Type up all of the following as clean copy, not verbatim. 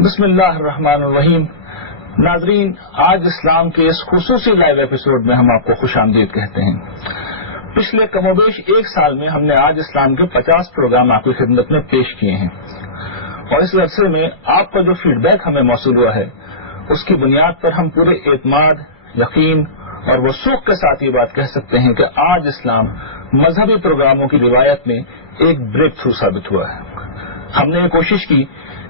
بسم اللہ الرحمن الرحیم. ناظرین، آج اسلام کے اس خصوصی لائیو ایپیسوڈ میں ہم آپ کو خوش آمدید کہتے ہیں. پچھلے کم و بیش ایک سال میں ہم نے آج اسلام کے 50 پروگرام آپ کی خدمت میں پیش کیے ہیں، اور اس عرصے میں آپ کا جو فیڈ بیک ہمیں موصول ہوا ہے اس کی بنیاد پر ہم پورے اعتماد، یقین اور وثوق کے ساتھ یہ بات کہہ سکتے ہیں کہ آج اسلام مذہبی پروگراموں کی روایت میں ایک بریک تھرو ثابت ہوا ہے. ہم نے یہ کوشش کی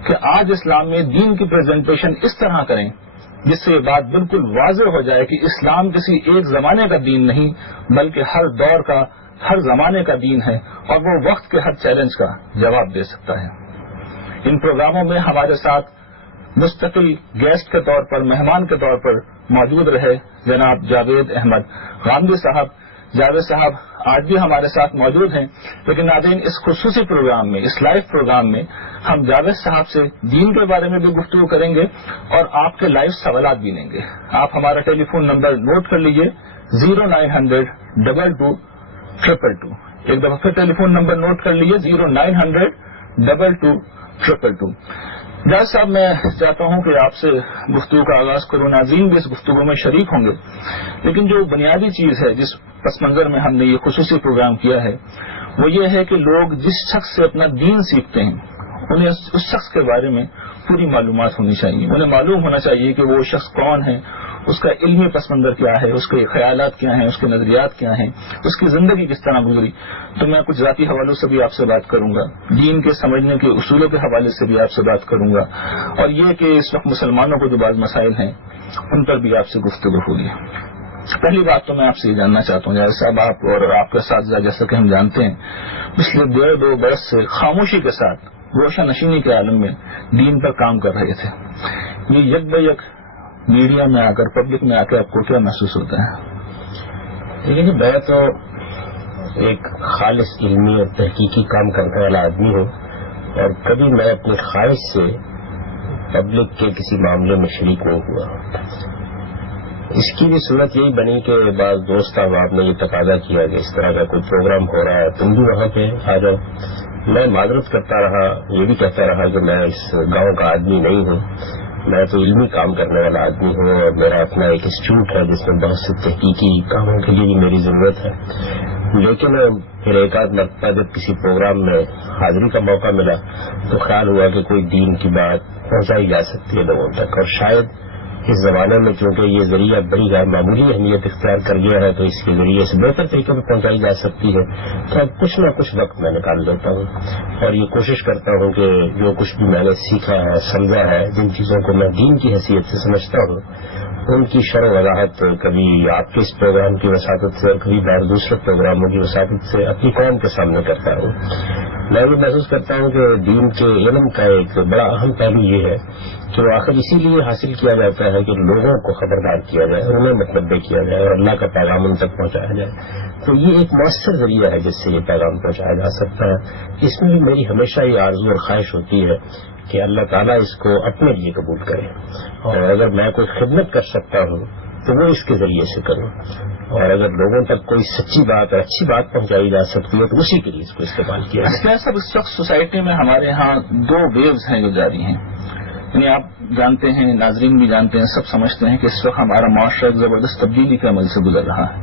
کہ آج اسلام میں دین کی پریزنٹیشن اس طرح کریں جس سے یہ بات بالکل واضح ہو جائے کہ اسلام کسی ایک زمانے کا دین نہیں بلکہ ہر دور کا، ہر زمانے کا دین ہے، اور وہ وقت کے ہر چیلنج کا جواب دے سکتا ہے. ان پروگراموں میں ہمارے ساتھ مستقل گیسٹ کے طور پر، مہمان کے طور پر موجود رہے جناب جاوید احمد غامدی صاحب. جاوید صاحب آج بھی ہمارے ساتھ موجود ہیں، لیکن ناظرین اس خصوصی پروگرام میں، اس لائیو پروگرام میں ہم جاوید صاحب سے دین کے بارے میں بھی گفتگو کریں گے اور آپ کے لائیو سوالات بھی لیں گے. آپ ہمارا ٹیلی فون نمبر نوٹ کر لیجئے 0900-222222. ایک دفعہ پھر ٹیلی فون نمبر نوٹ کر لیجئے 0900-222222. جاوید صاحب، میں چاہتا ہوں کہ آپ سے گفتگو کا آغاز کروں. ناظرین بھی اس گفتگو میں شریک ہوں گے، لیکن جو بنیادی چیز ہے جس پس منظر میں ہم نے یہ خصوصی پروگرام کیا ہے وہ یہ ہے کہ لوگ جس شخص سے اپنا دین سیکھتے ہیں انہیں اس شخص کے بارے میں پوری معلومات ہونی چاہیے. انہیں معلوم ہونا چاہیے کہ وہ شخص کون ہے، اس کا علمی پس منظر کیا ہے، اس کے خیالات کیا ہیں، اس کے نظریات کیا ہیں، اس کی زندگی کس طرح گزری. تو میں کچھ ذاتی حوالوں سے بھی آپ سے بات کروں گا، دین کے سمجھنے کے اصولوں کے حوالے سے بھی آپ سے بات کروں گا، اور یہ کہ اس وقت مسلمانوں کو جو بعض مسائل ہیں ان پر بھی آپ سے گفتگو ہوگی. پہلی بات تو میں آپ سے یہ جاننا چاہتا ہوں جاوید صاحب، آپ اور آپ کے اساتذہ جیسا کہ ہم جانتے ہیں پچھلے 1.5-2 برس سے خاموشی کے ساتھ روشن نشینی کے عالم میں دین پر کام کر رہے تھے. یہ یک بہ یک میڈیا میں آ کر، پبلک میں آ کے آپ کو کیا محسوس ہوتا ہے؟ دیکھیے، میں تو ایک خالص علمی اور تحقیقی کام کرنے والا آدمی ہوں، اور کبھی میں اپنی خواہش سے پبلک کے کسی معاملے میں شریک نہیں ہوا. اس کی بھی صورت یہی بنی کہ بعض دوست احباب نے یہ تقاضا کیا کہ اس طرح کا کوئی پروگرام ہو رہا ہے، تم بھی وہاں پہ آ جاؤ. میں معذرت کرتا رہا، یہ بھی کہتا رہا کہ میں اس گاؤں کا آدمی نہیں ہوں، میں تو علمی کام کرنے والا آدمی ہوں، اور میرا اپنا ایک انسٹیٹیوٹ ہے جس میں بہت سے تحقیقی کاموں کے لیے بھی میری ضرورت ہے. لیکن پھر ایک آدھ مرتبہ جب کسی پروگرام میں حاضری کا موقع ملا تو خیال ہوا کہ کوئی دین کی بات پہنچائی جا سکتی ہے لوگوں تک، اور شاید اس زمانے میں چونکہ یہ ذریعہ بڑی غیر معمولی اہمیت اختیار کر گیا ہے تو اس کے ذریعے سے بہتر طریقے سے پہنچائی جا سکتی ہے. تو اب کچھ نہ کچھ وقت میں نکال لیتا ہوں اور یہ کوشش کرتا ہوں کہ جو کچھ بھی میں نے سیکھا ہے، سمجھا ہے، جن چیزوں کو میں دین کی حیثیت سے سمجھتا ہوں ان کی شرح وضاحت کبھی آپ کے اس پروگرام کی وساطت سے اور کبھی بار دوسرے پروگراموں کی وساطت سے اپنی قوم کے سامنے کرتا ہوں. میں بھی محسوس کرتا ہوں کہ دین کے علم کا ایک بڑا اہم پہلو یہ ہے کہ وہ آخر اسی لیے حاصل کیا جاتا ہے کہ لوگوں کو خبردار کیا جائے اور انہیں متنبع کیا جائے اور اللہ کا پیغام ان تک پہنچایا جائے. تو یہ ایک مؤثر ذریعہ ہے جس سے یہ پیغام پہنچایا جا سکتا ہے. اس میں بھی میری ہمیشہ یہ آرزو اور خواہش ہوتی ہے کہ اللہ تعالیٰ اس کو اپنے لیے قبول کرے، اور اگر میں کوئی خدمت کر سکتا ہوں تو وہ اس کے ذریعے سے کروں، اور اگر لوگوں تک کوئی سچی بات اور اچھی بات پہنچائی جا سکتی ہے تو اسی کے لیے اس کو استعمال کیا جائے. سب اس وقت سوسائٹی میں ہمارے ہاں 2 ویوز ہیں جو جاری ہیں. یعنی آپ جانتے ہیں، ناظرین بھی جانتے ہیں، سب سمجھتے ہیں کہ اس وقت ہمارا معاشرہ ایک زبردست تبدیلی کے عمل سے گزر رہا ہے.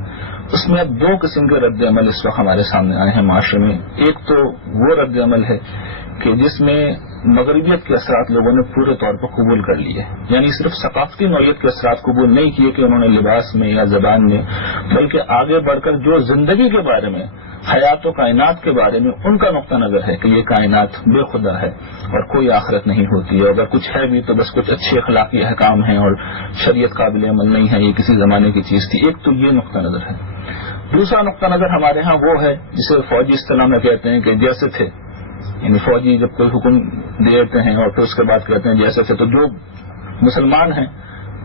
اس میں اب 2 قسم کے رد عمل اس وقت ہمارے سامنے آئے ہیں معاشرے میں. ایک تو وہ رد عمل ہے کہ جس میں مغربیت کے اثرات لوگوں نے پورے طور پر قبول کر لیے، یعنی صرف ثقافتی نوعیت کے اثرات قبول نہیں کیے کہ انہوں نے لباس میں یا زبان میں، بلکہ آگے بڑھ کر جو زندگی کے بارے میں، حیات و کائنات کے بارے میں ان کا نقطہ نظر ہے کہ یہ کائنات بے خدا ہے اور کوئی آخرت نہیں ہوتی ہے، اگر کچھ ہے بھی تو بس کچھ اچھے اخلاقی احکام ہیں اور شریعت قابل عمل نہیں ہے، یہ کسی زمانے کی چیز تھی. ایک تو یہ نقطہ نظر ہے. دوسرا نقطہ نظر ہمارے ہاں وہ ہے جسے فوجی اصطلاح میں کہتے ہیں کہ جیسے تھے، یعنی فوجی جب کوئی حکم دیتے ہیں اور پھر اس کے بعد کہتے ہیں جیسے تھے. تو جو مسلمان ہیں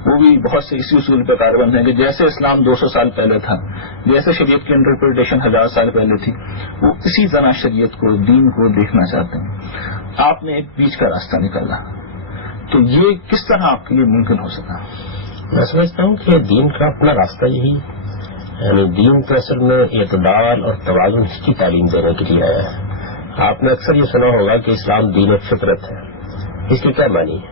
وہ بھی بہت سے اسی اصول پہ کاربند ہیں کہ جیسے اسلام 200 سال پہلے تھا، جیسے شریعت کی انٹرپریٹیشن 1000 سال پہلے تھی، وہ اسی طرح شریعت کو، دین کو دیکھنا چاہتے ہیں. آپ نے ایک بیچ کا راستہ نکالا، تو یہ کس طرح آپ کے لیے ممکن ہو سکا؟ میں سمجھتا ہوں کہ دین کا اپنا راستہ یہی، یعنی دین کو اصل میں اعتدال اور توازن کی تعلیم دینے کے لیے آیا ہے. آپ نے اکثر یہ سنا ہوگا کہ اسلام دین فطرت ہے. اس کے کیا معنی ہے؟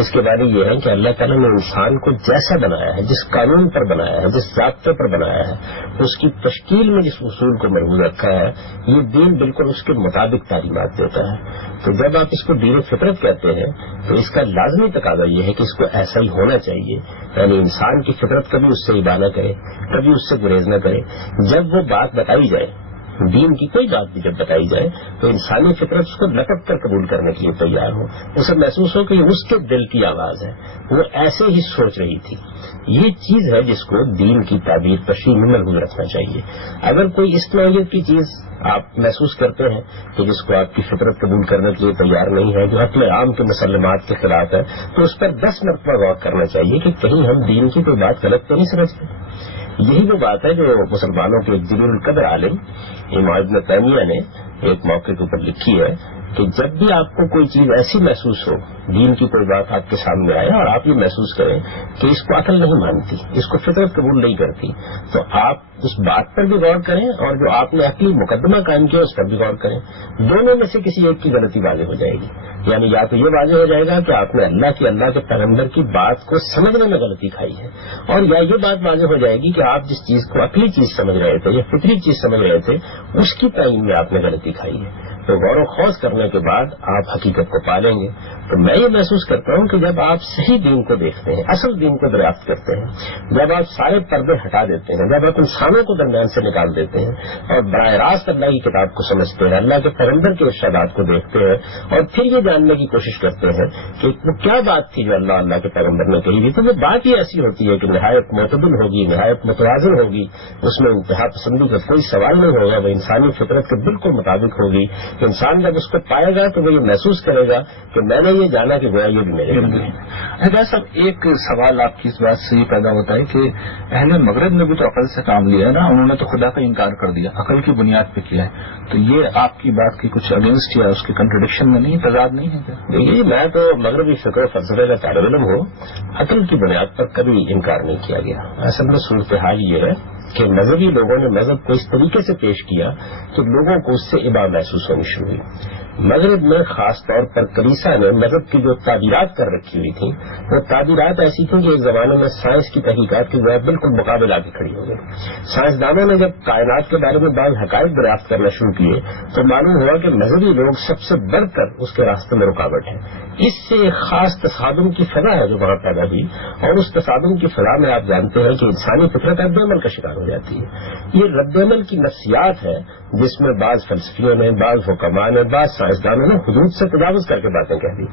اس کے معنی یہ ہے کہ اللہ تعالیٰ نے انسان کو جیسا بنایا ہے، جس قانون پر بنایا ہے، جس ضابطے پر بنایا ہے، اس کی تشکیل میں جس اصول کو مربوط رکھا ہے، یہ دین بالکل اس کے مطابق تعلیمات دیتا ہے۔ تو جب آپ اس کو دین فطرت کہتے ہیں تو اس کا لازمی تقاضا یہ ہے کہ اس کو ایسا ہی ہونا چاہیے، یعنی انسان کی فطرت کبھی اس سے ابا نہ کرے، کبھی اس سے گریز نہ کرے۔ جب وہ بات بتائی جائے، دین کی کوئی بات بھی جب بتائی جائے تو انسانی فطرت اس کو لپٹ کر قبول کرنے کے لیے تیار ہو، اسے محسوس ہو کہ یہ اس کے دل کی آواز ہے، وہ ایسے ہی سوچ رہی تھی۔ یہ چیز ہے جس کو دین کی تعبیر تشریح میں محفوظ رکھنا چاہیے۔ اگر کوئی اس نوعیت کی چیز آپ محسوس کرتے ہیں کہ جس کو آپ کی فطرت قبول کرنے کے لیے تیار نہیں ہے، جو عقل عام کے مسلمات کے خلاف ہے، تو اس پر 10 مرتبہ غور کرنا چاہیے کہ کہیں ہم دین کی کوئی بات غلط تو نہیں سمجھتے۔ یہی وہ بات ہے جو مسلمانوں کے ایک جلیل القدر عالم امام ابن تیمیہ نے ایک موقع کے اوپر لکھی ہے کہ جب بھی آپ کو کوئی چیز ایسی محسوس ہو، دین کی کوئی بات آپ کے سامنے آئے اور آپ یہ محسوس کریں کہ اس کو عقل نہیں مانتی، اس کو فطرت قبول نہیں کرتی، تو آپ اس بات پر بھی غور کریں اور جو آپ نے عقلی مقدمہ قائم کیا اس پر بھی غور کریں۔ دونوں میں سے کسی ایک کی غلطی واضح ہو جائے گی، یعنی یا تو یہ واضح ہو جائے گا کہ آپ نے اللہ کے پیغمبر کی بات کو سمجھنے میں غلطی کھائی ہے، اور یا یہ بات واضح ہو جائے گی کہ آپ جس چیز کو عقلی چیز سمجھ رہے تھے یا فطری چیز سمجھ رہے تھے اس کی تعین میں آپ نے غلطی کھائی ہے۔ تو غور و خوض کرنے کے بعد آپ حقیقت کو پالیں گے۔ تو میں یہ محسوس کرتا ہوں کہ جب آپ صحیح دین کو دیکھتے ہیں، اصل دین کو دریافت کرتے ہیں، جب آپ سارے پردے ہٹا دیتے ہیں، جب آپ انسانوں کو درمیان سے نکال دیتے ہیں اور براہ راست اللہ کی کتاب کو سمجھتے ہیں، اللہ کے پیغمبر کے ارشادات کو دیکھتے ہیں اور پھر یہ جاننے کی کوشش کرتے ہیں کہ وہ کیا بات تھی جو اللہ کے پیغمبر نے کہی تھی، تو وہ بات ہی ایسی ہوتی ہے کہ نہایت معتدل ہوگی، نہایت متوازن ہوگی، اس میں انتہا پسندی کا کوئی سوال نہیں ہوگا، وہ انسانی فطرت کے بالکل مطابق ہوگی۔ انسان جب اس کو پائے گا تو وہ یہ محسوس کرے گا کہ میں نے یہ جانا کہ گویا یہ بھی میرے لیے۔ حضرت صاحب، ایک سوال آپ کی اس بات سے یہ پیدا ہوتا ہے کہ اہل مغرب نے بھی تو عقل سے کام لیا ہے نا، انہوں نے تو خدا کا انکار کر دیا، عقل کی بنیاد پہ کیا ہے، تو یہ آپ کی بات کی کچھ اگینسٹ یا اس کے کنٹرڈکشن میں نہیں، تضاد نہیں ہے کیا؟ دیکھیے، میں تو مغربی فکر و فلسفے کا طالب علم ہوں، عقل کی بنیاد پر کبھی انکار نہیں کیا گیا۔ اصل میں صورتحال یہ ہے کہ مذہبی لوگوں نے مذہب کو اس طریقے سے پیش کیا کہ لوگوں کو اس سے ابا محسوس ہونی شروع ہوئی۔ مغرب میں خاص طور پر کلیسا نے مذہب کی جو تعبیرات کر رکھی ہوئی تھیں، وہ تعبیرات ایسی تھیں کہ ایک زمانے میں سائنس کی تحقیقات کے ذریعے بالکل مقابلہ کی کھڑی ہو گئی۔ سائنسدانوں نے جب کائنات کے بارے میں بعض حقائق دریافت کرنا شروع کیے تو معلوم ہوا کہ مذہبی لوگ سب سے بڑھ کر اس کے راستے میں رکاوٹ ہے۔ اس سے ایک خاص تصادم کی فضا ہے جو وہاں پیدا ہوئی، اور اس تصادم کی فضا میں آپ جانتے ہیں کہ انسانی فطرت رد عمل کا شکار ہو جاتی ہے۔ یہ رد عمل کی نفسیات ہے جس میں بعض فلسفیوں نے، بعض حکماء نے، بعض سائنسدانوں نے حدود سے تجاوز کر کے باتیں کہہ دی۔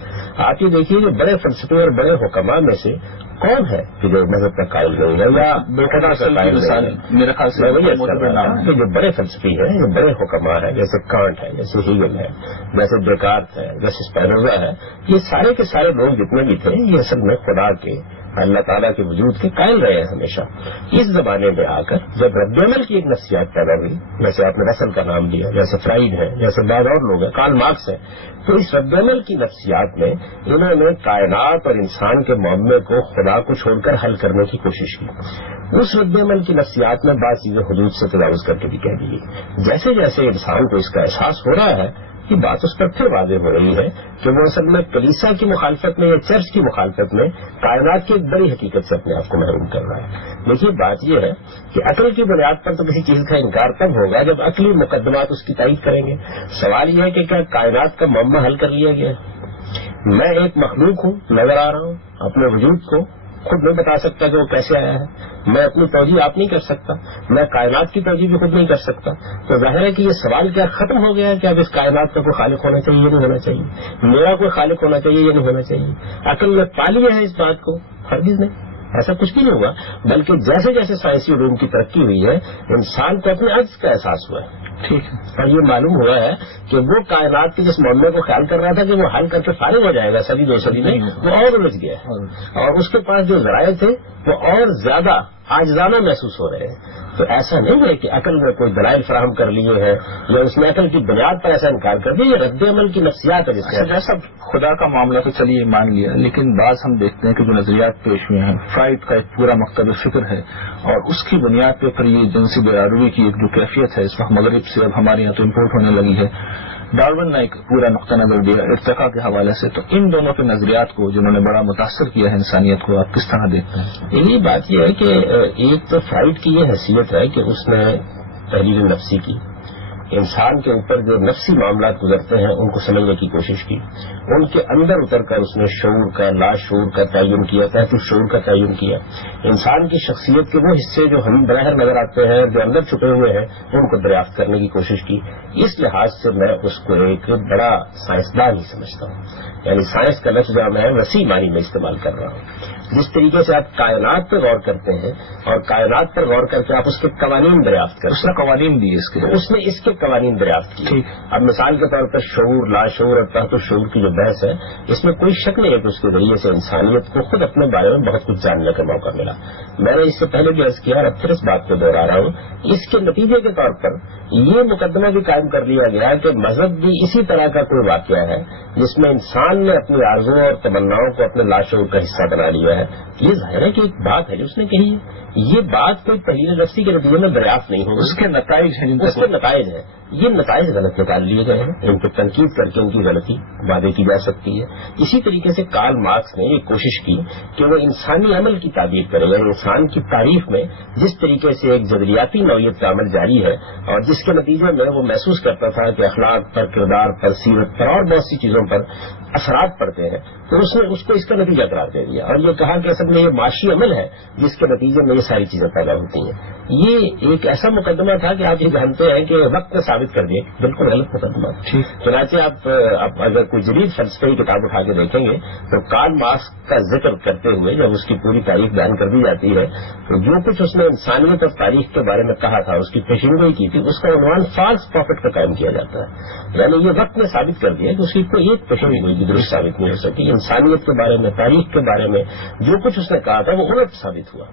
آپ یہ دیکھیے کہ بڑے فلسفے اور بڑے حکماء میں سے کون ہے کہ جو مذہب کا قائل نہیں ہے یا خدا کا قائل نہیں ہے؟ میرے خیال سے کہ جو بڑے فلسفی ہیں، جو بڑے حکماء ہیں، جیسے کانٹ ہے، جیسے ہیگل ہے، جیسے ڈیکارت ہے، جیسے اسپینوزا ہے، یہ سارے کے سارے لوگ جتنے بھی تھے یہ اصل میں خدا کے، اللہ تعالیٰ کے وجود کے قائل رہے ہیں ہمیشہ۔ اس زمانے میں آ کر جب رد عمل کی ایک نفسیات پیدا ہوئی، جیسے آپ نے رسل کا نام لیا، جیسے فرائڈ ہے، جیسے بعض اور لوگ ہیں، کارل مارکس ہے، تو اس رد عمل کی نفسیات میں انہوں نے کائنات اور انسان کے معاملے کو خدا کو چھوڑ کر حل کرنے کی کوشش کی۔ اس رد عمل کی نفسیات میں بعض چیزیں حدود سے تجاوز کر کے بھی کہہ دی۔ جیسے جیسے انسان کو اس کا احساس ہو رہا ہے، یہ بات اس پر پھر واضح ہو رہی ہے کہ وہ اصل میں کلیسا کی مخالفت میں یا چرچ کی مخالفت میں کائنات کی ایک بڑی حقیقت سے اپنے آپ کو محروم کر رہا ہے۔ دیکھیے، بات یہ ہے کہ عقل کی بنیاد پر تو کسی چیز کا انکار تب ہوگا جب عقلی مقدمات اس کی تائید کریں گے۔ سوال یہ ہے کہ کیا کائنات کا معمہ حل کر لیا گیا؟ میں ایک مخلوق ہوں، نظر آ رہا ہوں، اپنے وجود کو خود نہیں بتا سکتا کہ وہ کیسے آیا ہے، میں اپنی توجہ آپ نہیں کر سکتا، میں کائنات کی توجہ بھی خود نہیں کر سکتا، تو ظاہر ہے کہ یہ سوال کیا ختم ہو گیا ہے کہ اب اس کائنات کا کوئی خالق ہونا چاہیے یا نہیں ہونا چاہیے، میرا کوئی خالق ہونا چاہیے یا نہیں ہونا چاہیے؟ عقل نے پا لیا ہے اس بات کو؟ ہرگز نہیں، ایسا کچھ بھی نہیں ہوا، بلکہ جیسے جیسے سائنسی علوم کی ترقی ہوئی ہے انسان کو اپنے عجز کا احساس ہوا ہے۔ ٹھیک ہے، اور یہ معلوم ہوا ہے کہ وہ کائنات کے جس معاملے کو خیال کر رہا تھا کہ وہ حل کر کے فارغ ہو جائے گا صدی دو صدی میں، وہ اور الجھ گیا ہے، اور اس کے پاس جو ذرائع تھے وہ اور زیادہ عاجزانہ محسوس ہو رہے ہیں۔ تو ایسا نہیں ہے کہ عقل نے کوئی دلائل فراہم کر لیے ہیں یا اس نے عقل کی بنیاد پر ایسا انکار کر دیا، یہ رد عمل کی نفسیات ہے جس میں ایسا خدا کا معاملہ تو چلیے مان لیا، لیکن بعض ہم دیکھتے ہیں کہ جو نظریات پیش ہوئے ہیں، فرائڈ کا ایک پورا مکتب فکر ہے اور اس کی بنیاد پہ پھر یہ جنسی بیراروی کی ایک جو کیفیت ہے اس وقت مغرب سے اب ہمارے یہاں تو امپورٹ ہونے لگی ہے، ڈارون نے ایک پورا نقطہ نظر دیا ارتقاء کے حوالے سے. تو ان دونوں کے نظریات کو جنہوں نے بڑا متاثر کیا ہے انسانیت کو، آپ کس طرح دیکھتے ہیں؟ یہی بات یہ ہے کہ ایک تو فرائڈ کی یہ حیثیت ہے کہ اس نے تحریر نفسی کی، انسان کے اوپر جو نفسی معاملات گزرتے ہیں ان کو سمجھنے کی کوشش کی، ان کے اندر اتر کر اس نے شعور کا، لاشعور کا تعین کیا، تحت الشعور کا تعین کیا. انسان کی شخصیت کے وہ حصے جو ہم براہ نظر آتے ہیں، جو اندر چھپے ہوئے ہیں، ان کو دریافت کرنے کی کوشش کی. اس لحاظ سے میں اس کو ایک بڑا سائنسدان ہی سمجھتا ہوں. یعنی سائنس کا لفظ جو میں وسیع معنی میں استعمال کر رہا ہوں. جس طریقے سے آپ کائنات پر غور کرتے ہیں اور کائنات پر غور کر کے آپ اس کے قوانین دریافت کرتے ہیں. اس نے قوانین دیے اس نے اس کے قوانین دریافت کیے. اب مثال کے طور پر شعور، لاشعور اور تحت الشعور کی جو بحث ہے، اس میں کوئی شک نہیں ہے کہ اس کے ذریعے سے انسانیت کو خود اپنے بارے میں بہت کچھ جاننے کا موقع ملا. میں نے اس سے پہلے بھی عرض کیا اور اب پھر اس بات کو دوہرا رہا ہوں. اس کے نتیجے کے طور پر یہ مقدمہ بھی قائم کر لیا گیا کہ مذہب بھی اسی طرح کا کوئی واقعہ ہے جس میں انسان نے اپنی آرزوؤں اور تمناؤں کو اپنے لاشعور کا حصہ بنا لیا ہے. یہ ظاہر ہے کہ ایک بات ہے جو اس نے کہی ہے. یہ بات کوئی تحریر نفسی کے نتیجے میں دریافت نہیں ہوگی. اس کے نتائج ہیں، اس کے نتائج ہیں. یہ نتائج غلط نکال لیے گئے ہیں. ان کو تنقید کر کے ان کی غلطی وعدے کی جا سکتی ہے. اسی طریقے سے کارل مارکس نے یہ کوشش کی کہ وہ انسانی عمل کی تعبیر کرے، یعنی انسان کی تاریخ میں جس طریقے سے ایک جدلیاتی نوعیت کا عمل جاری ہے اور جس کے نتیجے میں وہ محسوس کرتا تھا کہ اخلاق پر، کردار پر، سیرت پر اور بہت سی چیزوں پر اثرات پڑتے ہیں، تو اس نے اس کو اس کا نتیجہ قرار دے دیا اور یہ کہا کہ اصل میں یہ معاشی عمل ہے جس کے نتیجے میں یہ ساری چیزیں پیدا ہوتی ہیں. یہ ایک ایسا مقدمہ تھا کہ آپ یہ جانتے ہیں کہ وقت نے ثابت کر دیا بالکل غلط مقدمہ. چنانچہ آپ اگر کوئی جدید فلسفے کی کتاب اٹھا کے دیکھیں گے تو کارل مارکس کا ذکر کرتے ہوئے جب اس کی پوری تاریخ بیان کر دی جاتی ہے تو جو کچھ اس نے انسانیت اور تاریخ کے بارے میں کہا تھا، اس کی پیشنگوئی کی تھی، اس کا عنوان فالس پروفٹ کا قائم کیا جاتا ہے. یعنی یہ وقت نے ثابت کر دیا کہ اس کی کوئی ایک پیشنگوئی بھی درست ثابت نہیں ہو سکی. انسانیت کے بارے میں، تاریخ کے بارے میں جو کچھ اس نے کہا تھا وہ غلط ثابت ہوا.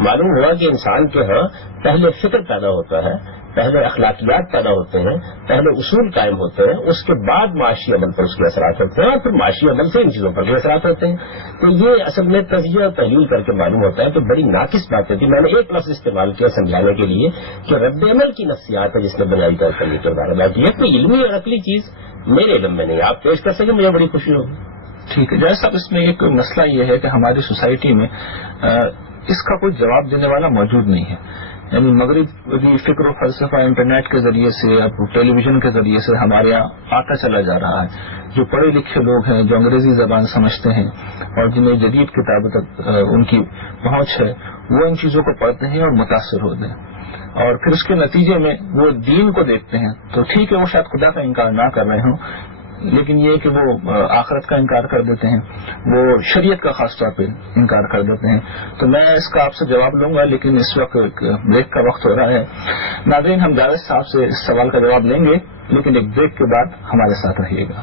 معلوم ہوا کہ انسان کے ہاں پہلے فکر پیدا ہوتا ہے، پہلے اخلاقیات پیدا ہوتے ہیں، پہلے اصول قائم ہوتے ہیں، اس کے بعد معاشی عمل پر اس کے اثرات ہوتے ہیں اور پھر معاشی عمل سے ان چیزوں پر بھی اثرات ہوتے ہیں. تو یہ اصل میں تجزیہ اور تحلیل کر کے معلوم ہوتا ہے کہ بڑی ناقص باتیں تھی. میں نے ایک لفظ استعمال کیا سمجھانے کے لیے کہ رد عمل کی نفسیات ہے جس نے بنیادی طور پر یہ کردار ادا کیا. کوئی علمی اور عقلی چیز میرے علم میں نہیں. آپ پیش کر سکیں مجھے بڑی خوشی ہوگی. ٹھیک ہے جیسا صاحب، اس میں ایک مسئلہ یہ ہے کہ ہماری سوسائٹی میں اس کا کوئی جواب دینے والا موجود نہیں ہے. یعنی مغربی فکر و فلسفہ انٹرنیٹ کے ذریعے سے، اب ٹیلی ویژن کے ذریعے سے ہمارے یہاں آتا چلا جا رہا ہے. جو پڑھے لکھے لوگ ہیں، جو انگریزی زبان سمجھتے ہیں اور جنہیں جدید کتابوں تک ان کی پہنچ ہے، وہ ان چیزوں کو پڑھتے ہیں اور متاثر ہوتے ہیں اور پھر اس کے نتیجے میں وہ دین کو دیکھتے ہیں. تو ٹھیک ہے وہ شاید خدا کا انکار نہ کر رہے ہوں، لیکن یہ کہ وہ آخرت کا انکار کر دیتے ہیں، وہ شریعت کا خاص طور پہ انکار کر دیتے ہیں. تو میں اس کا آپ سے جواب لوں گا، لیکن اس وقت بریک کا وقت ہو رہا ہے. ناظرین، ہم جاوید صاحب سے اس سوال کا جواب لیں گے، لیکن ایک بریک کے بعد ہمارے ساتھ رہیے گا.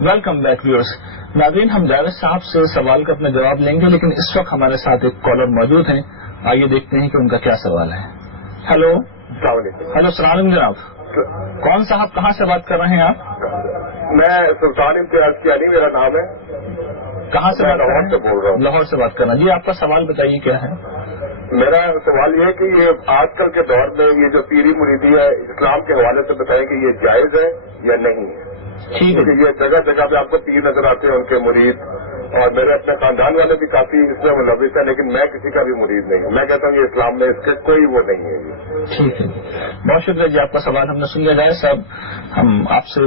Welcome back viewers. ناظرین، ہم جاوید صاحب سے سوال کا اپنا جواب لیں گے، لیکن اس وقت ہمارے ساتھ ایک کالر موجود ہیں. آئیے دیکھتے ہیں کہ ان کا کیا سوال ہے. ہیلو. السلام علیکم. ہیلو، السلام علیکم جناب. کون صاحب کہاں سے بات کر رہے ہیں آپ؟ میں سلطان امتیاز کیانی میرا نام ہے. کہاں سے بات کر رہے ہیں؟ لاہور سے بول رہا ہوں. لاہور سے بات کر رہا ہوں. جی، آپ کا سوال بتائیے کیا ہے. میرا سوال یہ ہے کہ یہ آج کل کے دور میں یہ جو پیری مریدی ہے، اسلام کے حوالے سے بتائیں کہ یہ جائز ہے یا نہیں ہے. ٹھیک ہے. یہ جگہ جگہ پہ آپ کو پیر نظر آتے ہیں، ان کے مرید، اور میرے اپنے خاندان والے بھی کافی اس میں ملوث ہیں، لیکن میں کسی کا بھی مرید نہیں ہوں. میں کہتا ہوں کہ اسلام میں اس کے کوئی وہ نہیں ہے. ٹھیک ہے، بہت شکریہ جی، آپ کا سوال ہم نے سن لیا. جائے صاحب، ہم آپ سے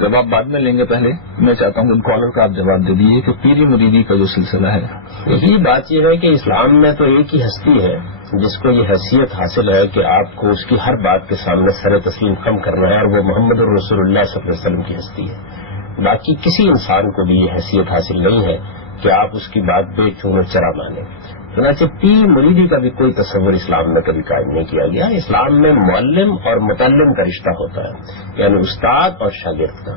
جواب بعد میں لیں گے. پہلے میں چاہتا ہوں کہ ان کالر کا آپ جواب دے دیجیے کہ پیری مریدی کا جو سلسلہ ہے. یہی بات یہ ہے کہ اسلام میں تو ایک ہی ہستی ہے جس کو یہ حیثیت حاصل ہے کہ آپ کو اس کی ہر بات کے سامنے سر تسلیم کم کرنا ہے، اور وہ محمد رسول اللہ صلی اللہ علیہ وسلم کی ہستی ہے. باقی کسی انسان کو بھی یہ حیثیت حاصل نہیں ہے کہ آپ اس کی بات بے چون و چرا مانیں. چنانچہ پیر مریدی کا بھی کوئی تصور اسلام میں کبھی قائم نہیں کیا گیا. اسلام میں معلم اور متعلم کا رشتہ ہوتا ہے، یعنی استاد اور شاگرد کا.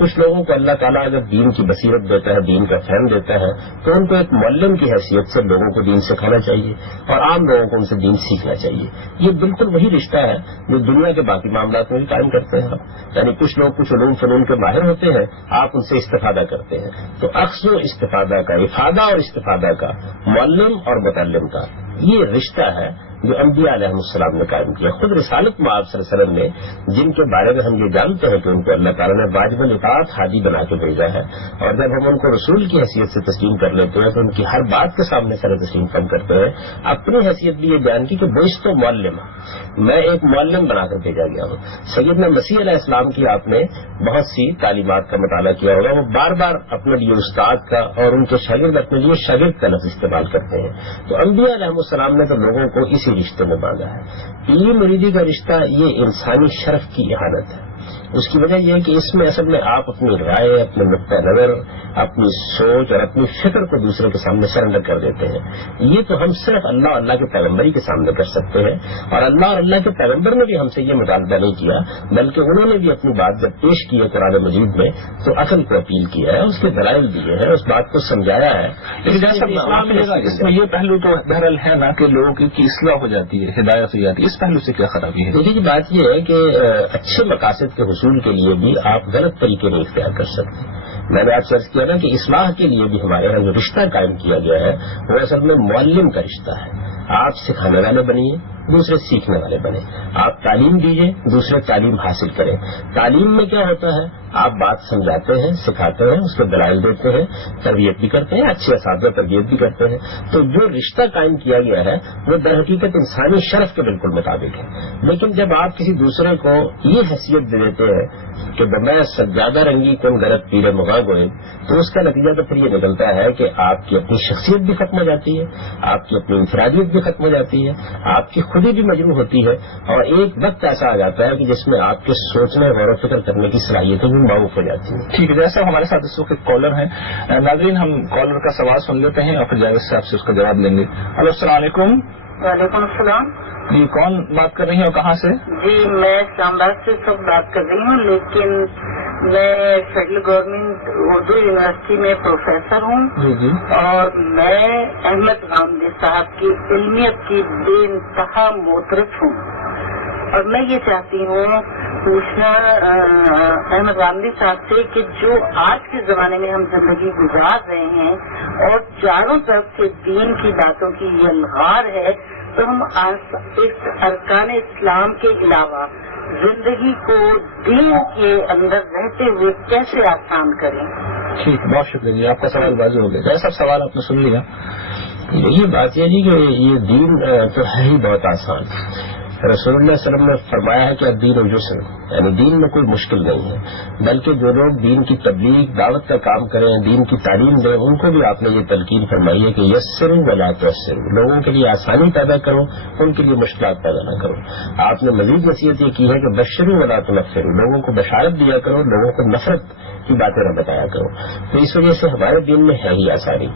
کچھ لوگوں کو اللہ تعالیٰ اگر دین کی بصیرت دیتا ہے، دین کا فہم دیتا ہے، تو ان کو ایک معلم کی حیثیت سے لوگوں کو دین سکھانا چاہیے اور عام لوگوں کو ان سے دین سیکھنا چاہیے. یہ بالکل وہی رشتہ ہے جو دنیا کے باقی معاملات میں بھی قائم کرتے ہیں. یعنی کچھ لوگ کچھ علوم فنون کے ماہر ہوتے ہیں، آپ ان سے استفادہ کرتے ہیں. تو اخذ و استفادہ کا، افادہ اور استفادہ کا، معلم اور متعلم کا یہ رشتہ ہے جو انبیاء علیہ السلام نے قائم کیا. خود رسالت میں آپ صلی اللہ علیہ وسلم نے جن کے بارے میں ہم یہ جانتے ہیں کہ ان کو اللہ تعالیٰ نے واجب الاطاعت ہادی بنا کے بھیجا ہے، اور جب ہم ان کو رسول کی حیثیت سے تسلیم کر لیتے ہیں تو ان کی ہر بات کے سامنے سر تسلیم کم کرتے ہیں. اپنی حیثیت بھی یہ بیان کی کہ بعثت معلما، میں ایک معلم بنا کر بھیجا گیا ہوں. سیدنا مسیح علیہ السلام کی آپ نے بہت سی تعلیمات کا مطالعہ کیا ہوگا، وہ بار بار اپنے لیے استاد کا اور ان کے شاگرد اپنے لیے شاگرد کا لفظ استعمال کرتے ہیں. تو انبیاء علیہ السلام نے تو لوگوں کو اسی رشتے میں باندھا ہے. پیری مریدی کا رشتہ یہ انسانی شرف کی احانت ہے. اس کی وجہ یہ ہے کہ اس میں اصل میں آپ اپنی رائے، اپنے نقطۂ نظر، اپنی سوچ اور اپنی فکر کو دوسرے کے سامنے سرنڈر کر دیتے ہیں. یہ تو ہم صرف اللہ اللہ کے پیغمبری کے سامنے کر سکتے ہیں، اور اللہ اور اللہ کے پیغمبر نے بھی ہم سے یہ مطالبہ نہیں کیا، بلکہ انہوں نے بھی اپنی بات جب پیش کی ہے قرآن مجید میں تو عقل کو اپیل کیا ہے، اس کے دلائل دیے ہیں، اس بات کو سمجھایا ہے. اس میں یہ پہلو تو بہرحال ہے نا کہ لوگوں کی اصلاح ہو جاتی ہے، ہدایت ہو جاتی ہے، اس پہلو سے کیا خرابی ہے؟ دیکھیے بات یہ ہے کہ اچھے مقاصد کے حصول کے لیے بھی آپ غلط طریقے نہیں اختیار کر سکتے. میں نے آپ سے عرض کیا نا کہ اصلاح کے لیے بھی ہمارے یہاں جو رشتہ قائم کیا گیا ہے وہ اصل میں معلم کا رشتہ ہے. آپ سکھانے والے بنیے، دوسرے سیکھنے والے بنے. آپ تعلیم دیجیے، دوسرے تعلیم حاصل کریں. تعلیم میں کیا ہوتا ہے، آپ بات سمجھاتے ہیں، سکھاتے ہیں، اس کے دلائل دیتے ہیں، تربیت بھی کرتے ہیں، اچھے اساتذہ تربیت بھی کرتے ہیں. تو جو رشتہ قائم کیا گیا ہے وہ در حقیقت انسانی شرف کے بالکل مطابق ہے. لیکن جب آپ کسی دوسرے کو یہ حیثیت دے دیتے ہیں کہ بمیں سجادہ رنگی کون غلط پیرے مغاں گوئے، تو اس کا نتیجہ تو پھر یہ نکلتا ہے کہ آپ کی اپنی شخصیت بھی ختم ہو جاتی ہے، آپ کی اپنی انفرادیت بھی ختم ہو جاتی ہے، آپ کی خودی بھی مجروح ہوتی ہے، اور ایک وقت ایسا آ جاتا ہے کہ جس میں آپ کے سوچنے غور و فکر کرنے کی صلاحیتیں بھی معروف ہو جاتی ہیں. ٹھیک ہے، جیسا ہمارے ساتھ اس وقت کالر ہیں. ناظرین ہم کالر کا سوال سن لیتے ہیں اور پھر جاوید صاحب سے اس کا جواب لیں گے. ہلو، السلام علیکم. وعلیکم السلام. جی کون بات کر رہی ہیں اور کہاں سے؟ جی میں اسلام آباد سے سب بات کر رہی ہوں، لیکن میں فیڈرل گورنمنٹ اردو یونیورسٹی میں پروفیسر ہوں. جی اور میں احمد غامدی صاحب کی علمیت کی بے انتہا معترف ہوں، اور میں یہ چاہتی ہوں پوچھنا احمد غامدی صاحب سے کہ جو آج کے زمانے میں ہم زندگی گزار رہے ہیں اور چاروں طرف سے دین کی باتوں کی یہ الغار ہے، تو ہم اس ارکان اسلام کے علاوہ زندگی کو دین کے اندر رہتے ہوئے کیسے آسان کریں؟ ٹھیک، بہت شکریہ جی، آپ کا سوال واضح ہو گیا. جیسا سوال آپ نے سن لیا. یہ بات یہ جی کہ یہ دین تو ہے ہی بہت آسان. رسول اللہ صلی اللہ علیہ وسلم نے فرمایا ہے کہ الدین یسر، یعنی دین میں کوئی مشکل نہیں ہے، بلکہ جو لوگ دین کی تبلیغ دعوت کا کام کریں، دین کی تعلیم دیں، ان کو بھی آپ نے یہ تلقین فرمائی ہے کہ یسر ولا تعسر، لوگوں کے لیے آسانی پیدا کرو، ان کے لیے مشکلات پیدا نہ کرو. آپ نے مزید نصیحت یہ کی ہے کہ بشروا ولا تنفروا، لوگوں کو بشارت دیا کرو، لوگوں کو نفرت کی باتیں نہ بتایا کرو. تو اس وجہ سے ہمارے دین میں ہے ہی آسانی.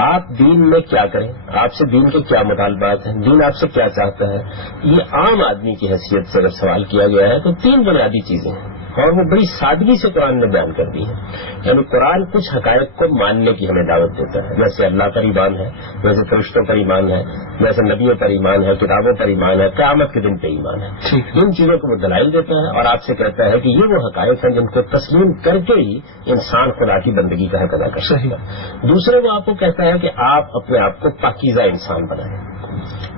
آپ دین میں کیا کریں، آپ سے دین کے کیا مطالبات ہیں، دین آپ سے کیا چاہتا ہے، یہ عام آدمی کی حیثیت سے اگر سوال کیا گیا ہے تو تین بنیادی چیزیں ہیں، اور وہ بڑی سادگی سے قرآن نے بیان کر دی ہے. یعنی قرآن کچھ حقائق کو ماننے کی ہمیں دعوت دیتا ہے، جیسے اللہ پر ایمان ہے، جیسے فرشتوں پر ایمان ہے، جیسے نبیوں پر ایمان ہے، کتابوں پر ایمان ہے، قیامت کے دن پہ ایمان ہے. ان چیزوں کو وہ دلائل دیتا ہے اور آپ سے کہتا ہے کہ یہ وہ حقائق ہیں جن کو تسلیم کر کے ہی انسان خدا کی بندگی کا حق ادا کر سکتا ہے. دوسرے وہ آپ کو کہتا ہے کہ آپ اپنے آپ کو پاکیزہ انسان بنائیں.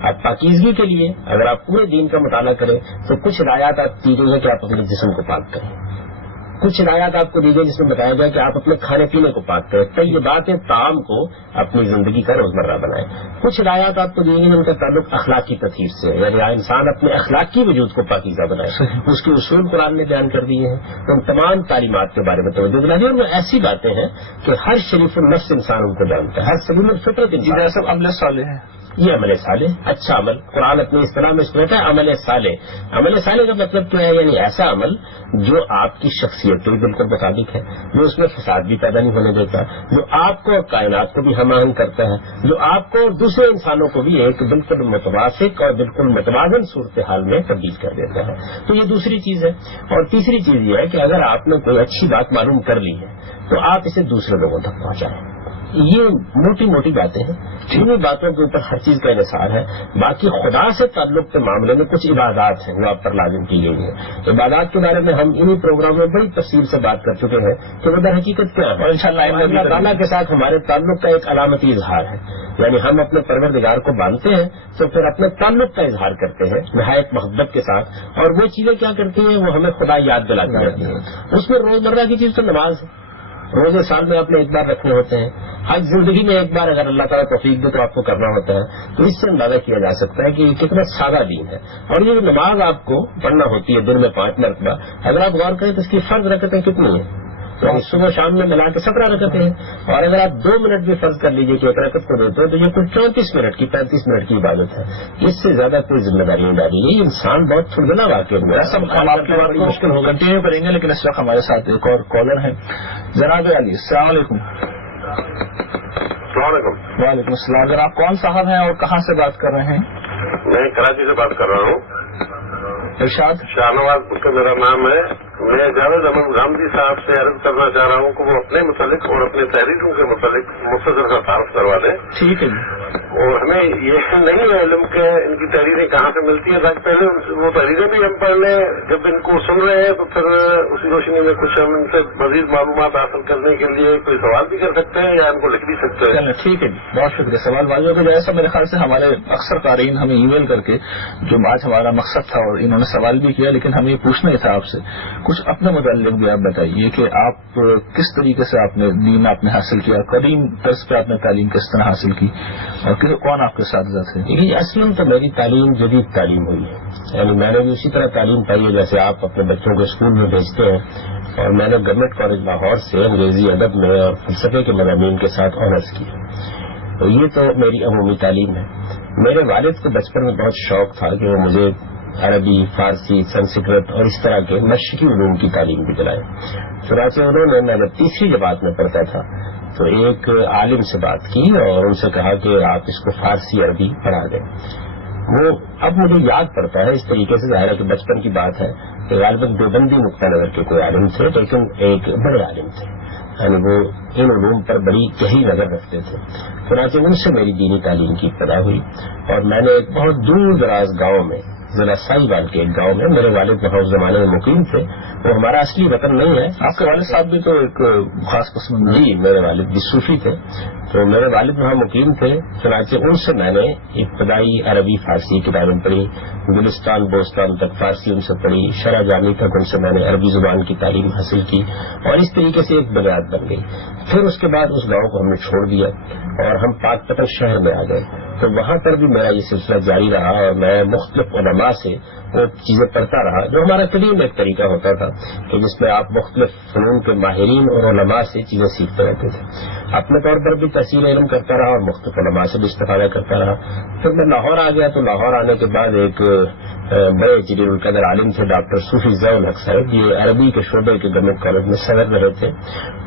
آپ پاکیزگی کے لیے اگر آپ پورے دین کا مطالعہ کریں تو کچھ ہدایات آپ دی گئی ہے کہ آپ اپنے جسم کو پاک کریں، کچھ ہدایات آپ کو دی گئی جس میں بتایا گیا کہ آپ اپنے کھانے پینے کو پاک کریں، کئی باتیں طعام کو اپنی زندگی کا روزمرہ بنائیں. کچھ ہدایات آپ کو دی گئی جن کا تعلق اخلاقی تطہیر سے، یعنی انسان اپنے اخلاقی وجود کو پاکیزہ بنائے، اس کے اصول قرآن نے بیان کر دیے ہیں. ان تمام تعلیمات کے بارے میں توجہ دلانی، اور وہ ایسی باتیں ہیں کہ ہر شریف النفس انسان ان کو جانتا ہے، ہر سلیم الفطرت انسان. سب عمل صالح ہے، یہ عمل صالح، اچھا عمل. قرآن اپنی اصطلاح میں اس کو کہتا ہے عمل صالح. عمل صالح کا مطلب کیا ہے؟ یعنی ایسا عمل جو آپ کی شخصیت کو بھی بالکل مطابق ہے، جو اس میں فساد بھی پیدا نہیں ہونے دیتا، جو آپ کو اور کائنات کو بھی ہم آہنگ کرتا ہے، جو آپ کو اور دوسرے انسانوں کو بھی ایک بالکل متوافق اور بالکل متوازن صورتحال میں تبدیل کر دیتا ہے. تو یہ دوسری چیز ہے. اور تیسری چیز یہ ہے کہ اگر آپ نے کوئی اچھی بات معلوم کر لی ہے تو آپ اسے دوسرے لوگوں تک پہنچائیں. یہ موٹی موٹی باتیں ہیں، انہیں باتوں کے اوپر ہر چیز کا انحصار ہے. باقی خدا سے تعلق کے معاملے میں کچھ عبادات ہیں جو آپ پر لازم کی گئی ہیں. عبادات کے بارے میں ہم انہی پروگرام میں بڑی تفصیل سے بات کر چکے ہیں کہ وہ در حقیقت کیا ہے. اللہ تعالیٰ کے ساتھ ہمارے تعلق کا ایک علامتی اظہار ہے، یعنی ہم اپنے پروردگار کو مانتے ہیں تو پھر اپنے تعلق کا اظہار کرتے ہیں نہایت محبت کے ساتھ، اور وہ چیزیں کیا کرتی ہیں، وہ ہمیں خدا یاد دلاتی رہتی ہیں. اس میں روزمرہ کی چیز تو نماز ہے، روزے سال میں آپ نے ایک بار رکھنے ہوتے ہیں، حج زندگی میں ایک بار اگر اللہ تعالیٰ توفیق دے تو آپ کو کرنا ہوتا ہے. تو اس سے اندازہ کیا جا سکتا ہے کہ یہ کتنا سادہ دین ہے. اور یہ جو نماز آپ کو پڑھنا ہوتی ہے دن میں 5 مرتبہ، اگر آپ غور کریں تو اس کی فرض رکعتیں کتنی ہیں، تو صبح شام میں ملا کے 17 رکعتیں ہیں. اور اگر آپ 2 منٹ بھی فرض کر لیجئے کہ ایک رکعت کو دیتے ہیں تو یہ کل 34 منٹ کی 35 منٹ کی عبادت ہے. اس سے زیادہ کوئی ذمہ داری نہیں ڈالی. یہ انسان بہت چھڑنا واقع ہوا. ہم آپ کی بات کو مشکل ہو کنٹینیو کریں گے، لیکن اس وقت ہمارے ساتھ ایک اور کالر ہیں جناب علی. السلام علیکم. السلام علیکم. وعلیکم السلام. اگر آپ کون صاحب ہیں اور کہاں سے بات کر رہے ہیں؟ میں کراچی سے بات کر رہا ہوں. ارشاد. شاہ نواز اس کا میرا نام ہے. میں جاوید احمد غامدی صاحب سے عرض کرنا چاہ رہا ہوں کہ وہ اپنے متعلق اور اپنے تحریروں کے متعلق مختصر کا تعارف کروا دیں. ٹھیک ہے جی. اور ہمیں یہ نہیں ہے علم کہ ان کی تحریریں کہاں سے ملتی ہیں، تاکہ پہلے وہ تحریریں بھی ہم پڑھ لیں. جب ان کو سن رہے ہیں تو پھر اسی روشنی میں کچھ ہم ان سے مزید معلومات حاصل کرنے کے لیے کوئی سوال بھی کر سکتے ہیں یا ان کو لکھ بھی سکتے ہیں. ٹھیک ہے جی، بہت شکریہ. سوال واضح ہو جائے. میرے خیال سے ہمارے اکثر قارئین ہمیں ای میل کر کے، جو آج ہمارا مقصد تھا اور انہوں نے سوال بھی کیا، لیکن ہمیں یہ پوچھنا تھا آپ سے کچھ اپنے متعلق بھی آپ بتائیے کہ آپ کس طریقے سے آپ نے دین آپ نے حاصل کیا، قدیم طرز پہ آپ نے تعلیم کس طرح حاصل کی، اور کون آپ کے اساتذہ تھے؟ یہ اصل تو میری تعلیم جدید تعلیم ہوئی ہے، یعنی میں نے بھی اسی طرح تعلیم پائی ہے جیسے آپ اپنے بچوں کو اسکول میں بھیجتے ہیں. اور میں نے گورنمنٹ کالج لاہور سے انگریزی ادب میں اور فلسفے کے مضامین کے ساتھ آنرس کیا. تو یہ تو میری عمومی تعلیم ہے. میرے والد کو بچپن میں بہت شوق تھا کہ وہ مجھے عربی، فارسی، سنسکرت اور اس طرح کے مشرقی علوم کی تعلیم بھی دلائے. چنانچہ انہوں نے، میں جب تیسری جماعت میں پڑھتا تھا تو ایک عالم سے بات کی اور ان سے کہا کہ آپ اس کو فارسی عربی پڑھا دیں. وہ اب مجھے یاد پڑتا ہے اس طریقے سے، ظاہر ہے کہ بچپن کی بات ہے کہ غالباً دیوبندی نقطہ نظر کے کوئی عالم تھے، لیکن ایک بڑے عالم تھے، یعنی وہ ان علوم پر بڑی گہری نظر رکھتے تھے. چنانچہ ان سے میری دینی تعلیم کی ابتدا ہوئی. اور میں نے ایک بہت دور دراز گاؤں میں، ضلع سائیوال کے ایک گاؤں میں، میرے والد وہاں اس زمانے میں مقیم تھے. وہ ہمارا اصلی وطن نہیں ہے. آپ کے والد صاحب بھی تو ایک خاص قسم؟ جی، میرے والد بھی صوفی تھے، تو میرے والد وہاں مقیم تھے. چنانچہ ان سے میں نے ابتدائی عربی فارسی کتابیں پڑھی، گلستان بوستان تک فارسی ان سے پڑھی، شرح جامی تک ان سے میں نے عربی زبان کی تعلیم حاصل کی، اور اس طریقے سے ایک بنیاد بن گئی. پھر اس کے بعد اس گاؤں کو ہم نے چھوڑ دیا اور ہم پاک پتن شہر میں آ گئے. تو وہاں پر بھی میرا یہ سلسلہ جاری رہا اور میں مختلف علماء سے وہ چیزیں پڑھتا رہا، جو ہمارا قدیم ایک طریقہ ہوتا تھا کہ جس میں آپ مختلف فنون کے ماہرین اور علماء سے چیزیں سیکھتے رہتے تھے. اپنے طور پر بھی تحصیل علم کرتا رہا اور مختلف علماء سے بھی استفادہ کرتا رہا. پھر میں لاہور آ گیا تو لاہور آنے کے بعد ایک بڑے جلیل القدر عالم تھے ڈاکٹر صوفی ضیاء الحق صاحب. یہ عربی کے شعبے کے گورنمنٹ کالج میں صدر رہے تھے،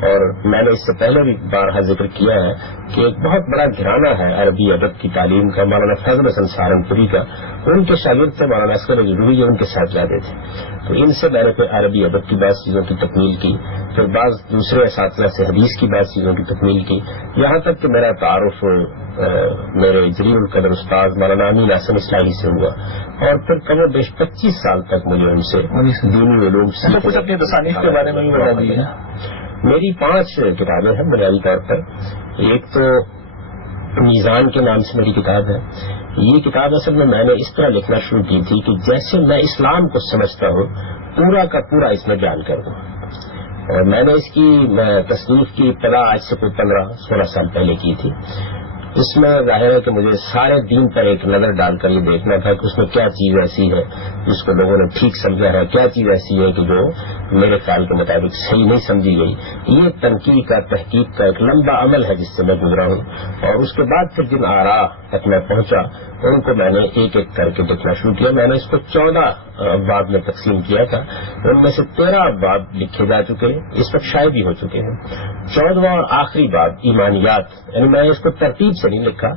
اور میں نے اس سے پہلے بھی بارہا ذکر کیا ہے کہ ایک بہت بڑا گھرانہ ہے عربی ادب کی تعلیم کا، مولانا فیضل حسن سہارنپوری کا. ان کے شاگرد سے مولانا اسکر ضروری ان کے ساتھ جاتے تھے. تو ان سے میں نے پھر عربی ادب کی بعض چیزوں کی تکمیل کی، پھر بعض دوسرے اساتذہ سے حدیث کی بعض چیزوں کی تکمیل کی، یہاں تک کہ میرا تعارف میرے جلیل القدر استاد مولانا امین اعظم اسلامی سے ہوا. اور پھر کم و بیش 25 سال تک مجھے ان سے دینی علوم سیکھنے. کچھ اپنی تصانیف کے بارے میں بھی بتا دیجیے. میری 5 کتابیں ہیں بنیادی طور پر. ایک تو میزان کے نام سے میری کتاب ہے. یہ کتاب اصل میں نے اس طرح لکھنا شروع کی تھی کہ جیسے میں اسلام کو سمجھتا ہوں پورا کا پورا اس میں بیان کر دوں. اور میں نے اس کی تصنیف کی ابتدا آج سے کوئی 15-16 سال پہلے کی تھی. اس میں ظاہر ہے کہ مجھے سارے دین پر ایک نظر ڈال کر یہ دیکھنا تھا کہ اس میں کیا چیز ایسی ہے جس کو لوگوں نے ٹھیک سمجھا ہے، کیا چیز ایسی ہے کہ جو میرے خیال کے مطابق صحیح نہیں سمجھی گئی. یہ تنقید کا، تحقیق کا ایک لمبا عمل ہے جس سے میں گزرا ہوں. اور اس کے بعد پھر جن آراء تک میں پہنچا ان کو میں نے ایک ایک کر کے لکھنا شروع کیا. میں نے اس کو 14 ابواب میں تقسیم کیا تھا. ان میں سے 13 ابواب لکھے جا چکے ہیں، اس وقت شائع بھی ہو چکے ہیں. 14واں اور آخری باب ایمانیات، یعنی میں اس کو ترتیب سے نہیں لکھا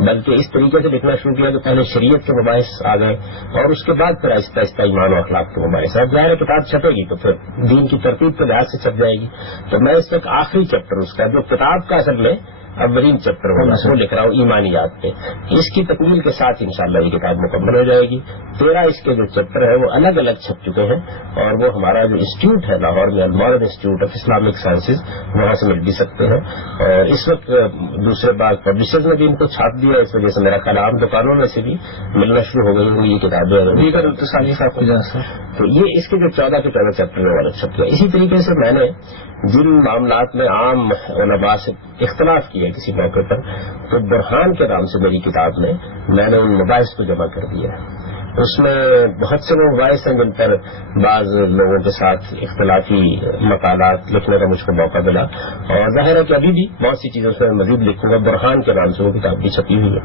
بلکہ اس طریقے سے لکھنا شروع کیا کہ پہلے شریعت کے مباحث آ گئے اور اس کے بعد پھر آہستہ آہستہ ایمان و اخلاق کے مباحث. اب ظاہر کتاب چھپے گی تو پھر دین کی ترتیب کے لحاظ سے چھپ جائے گی. تو میں اس وقت آخری چیپٹر اس کا جو کتاب کا اصل میں اولین چیپٹر ہوگا، وہ لکھ رہا ہوں ایمانیات پہ. اس کی تکمیل کے ساتھ انشاءاللہ یہ کتاب مکمل ہو جائے گی. 13 اس کے جو چیپٹر ہیں وہ الگ الگ چھپ چکے ہیں، اور وہ ہمارا جو انسٹیٹیوٹ ہے لاہور میں، المعرض انسٹیٹیوٹ آف اسلامک سائنسز، وہاں سے مل بھی سکتے ہیں. اور اس وقت دوسرے بات پبلشرز نے بھی ان کو چھاپ دیا، اس وجہ سے میرا خیال عام دکانوں میں سے بھی ملنا شروع ہو گئی ہوں یہ کتابیں. تو یہ اس کے جو 14 کے 14 چیپٹر والے چھپ گئے. اسی طریقے سے میں نے جن معاملات میں عام علماء سے اختلاف کیا کسی موقع پر، تو برہان کے نام سے میری کتاب میں نے ان مباحث کو جمع کر دیا. اس میں بہت سے وہ مباحث ہیں جن پر بعض لوگوں کے ساتھ اختلافی مقالات لکھنے کا مجھ کو موقع ملا، اور ظاہر ہے کہ ابھی بھی بہت سی چیزوں سے مزید لکھوں گا. برہان کے نام سے وہ کتاب بھی چھپی ہوئی ہے.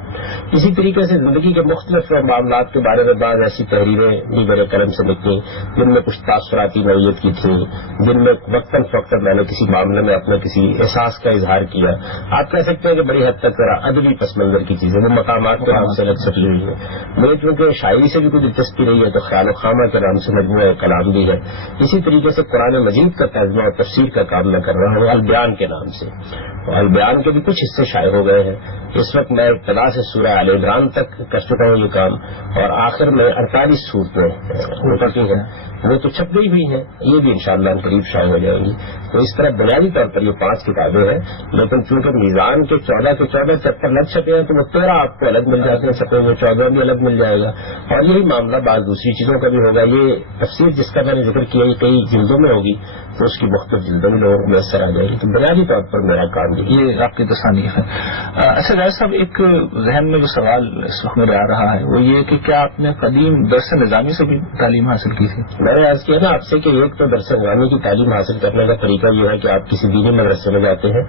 اسی طریقے سے زندگی کے مختلف معاملات کے بارے میں بعض ایسی تحریریں بھی میرے قلم سے لکھی جن میں کچھ تاثراتی نوعیت کی تھیں، جن میں وقتاً فوقتاً میں نے کسی معاملے میں اپنے کسی احساس کا اظہار کیا. آپ کہہ سکتے ہیں کہ بڑی حد تک ذرا ادبی پس منظر کی چیزیں وہ مقامات کے نام سے الگ چھپی ہوئی ہے. مجھے چونکہ شاعری سے بھی کوئی دلچسپی رہی ہے تو خیال و خامہ کے نام سے مجموعہ کلام بھی ہے. اسی طریقے سے قرآن مجید کا ترجمہ اور تفسیر کا کام میں کر رہا ہوں البیان کے نام سے. البیان کے بھی کچھ حصے شائع ہو گئے ہیں. اس وقت میں ابتدا سے سورہ آل عمران تک کر چکا ہوں یہ کام، اور آخر میں 48 صورتیں ہیں وہ تو چھپ گئی ہوئی ہیں. یہ بھی انشاءاللہ قریب شائع ہو جائیں گی. تو اس طرح بنیادی طور پر یہ 5 کتابیں ہیں، لیکن چونکہ میزان کے 14 کے 14 چیپٹر لگ چھپے ہیں تو وہ 13 آپ کو الگ مل جاتے ہیں چھپے ہوئے، 14 بھی الگ مل جائے گا. اور یہی معاملہ بعض دوسری چیزوں کا بھی ہوگا. یہ تفسیر جس کا میں نے ذکر کیا یہ کئی جلدوں میں ہوگی تو اس کی مختلف جلدوں میں لوگوں کو میسر آ جائے گی. تو بنیادی طور پر میرا کام یہ آپ کی تصانیف ہے. اچھا جاوید صاحب، ایک ذہن میں جو سوال اس وقت میرے آ رہا ہے وہ یہ کہ کیا آپ نے قدیم درس نظامی سے بھی تعلیم حاصل کی تھی؟ میں نے عرض کیا نا آپ سے کہ ایک تو درس نظامی کی تعلیم حاصل کرنے کا طریقہ یہ ہے کہ آپ کسی دینی مدرسے میں جاتے ہیں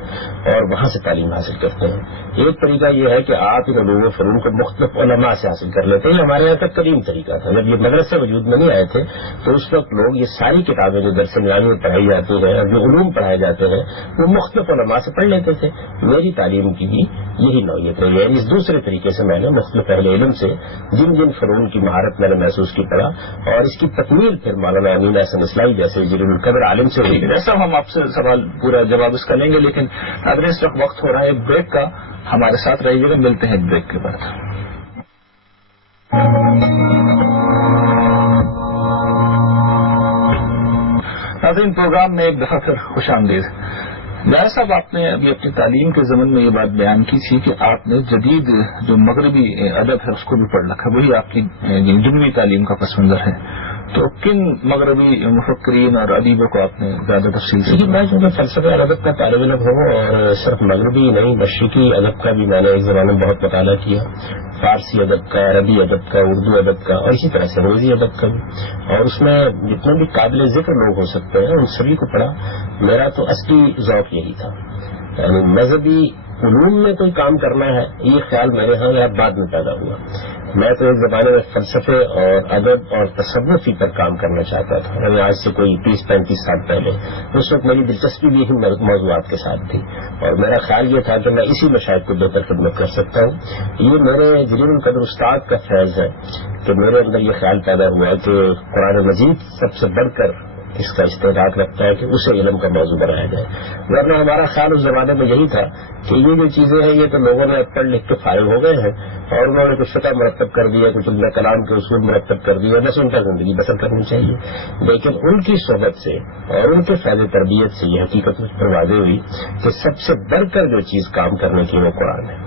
اور وہاں سے تعلیم حاصل کرتے ہیں. ایک طریقہ یہ ہے کہ آپ ان علوم و فنون کو مختلف علماء سے حاصل کر لیتے ہیں. ہمارے یہاں کا قدیم طریقہ تھا. جب یہ مدرسے وجود میں نہیں آئے تھے تو اس وقت لوگ یہ ساری کتابیں جو درس نظامی میں پڑھائی جاتی ہیں اور جو علوم پڑھائے جاتے ہیں وہ مختلف علماء سے پڑھ لیتے تھے. میری تعلیم کی بھی یہی نوعیت رہی ہے. اس دوسرے طریقے سے میں نے مختلف اہل علم سے جن جن فنون کی مہارت میں نے محسوس کی پڑھا، اور اس کی تکمیل پھر مولانا امین احسن اسلائی جیسے جلیل القدر عالم سے ہوئی. ایسا ہم آپ سے سوال پورا جواب اس کا لیں گے، لیکن اگر اس وقت وقت ہو رہا ہے بریک کا، ہمارے ساتھ رہیے گا. ملتے ہیں بریک کے بعد. ناظرین، پروگرام میں ایک دفعہ پھر خوش آمدید. جاوید صاحب، آپ نے ابھی اپنی تعلیم کے ضمن میں یہ بات بیان کی تھی کہ آپ نے جدید جو مغربی ادب ہے اس کو بھی پڑھ رکھا، وہی آپ کی جنوبی تعلیم کا پس منظر ہے. تو کن مغربی مفکرین اور ادیبوں کو آپ نے زیادہ تفصیل سے؟ میں جو فلسفہ ادب کا طالب علم ہوں، اور صرف مغربی نہیں مشرقی ادب کا بھی میں نے ایک زمانے میں بہت مطالعہ کیا. فارسی ادب کا، عربی ادب کا، اردو ادب کا، اور اسی طرح سے انگریزی ادب کا بھی. اور اس میں جتنے بھی قابل ذکر لوگ ہو سکتے ہیں ان سبھی کو پڑھا. میرا تو اصلی ذوق یہی تھا. یعنی مذہبی علوم میں کوئی کام کرنا ہے یہ خیال میرے ہاں یا بعد میں پیدا ہوا. میں تو ایک زمانے میں فلسفے اور ادب اور تصوفی پر کام کرنا چاہتا تھا. یعنی آج سے کوئی 30-35 سال پہلے اس وقت میری دلچسپی بھی ہی موضوعات کے ساتھ تھی، اور میرا خیال یہ تھا کہ میں اسی مشاہد کو بہتر خدمت کر سکتا ہوں. یہ میرے جلیل القدر استاد کا فیض ہے کہ میرے اندر یہ خیال پیدا ہوا کہ قرآن مجید سب سے بڑھ کر اس کا استعداد رکھتا ہے کہ اسے علم کا موضوع بنایا جائے. ورنہ ہمارا خیال اس زمانے میں یہی تھا کہ یہ جو چیزیں ہیں یہ تو لوگوں نے پڑھ لکھ کے فارغ ہو گئے ہیں اور انہوں نے کچھ فقہ مرتب کر دیا، کچھ علم کلام کے اصول مرتب کر دیے، بس ان کا زندگی بسر کرنی چاہیے. لیکن ان کی صحبت سے اور ان کے فیض تربیت سے یہ حقیقت مجھ پر واضح ہوئی کہ سب سے بڑھ کر جو چیز کام کرنے کی وہ قرآن ہے.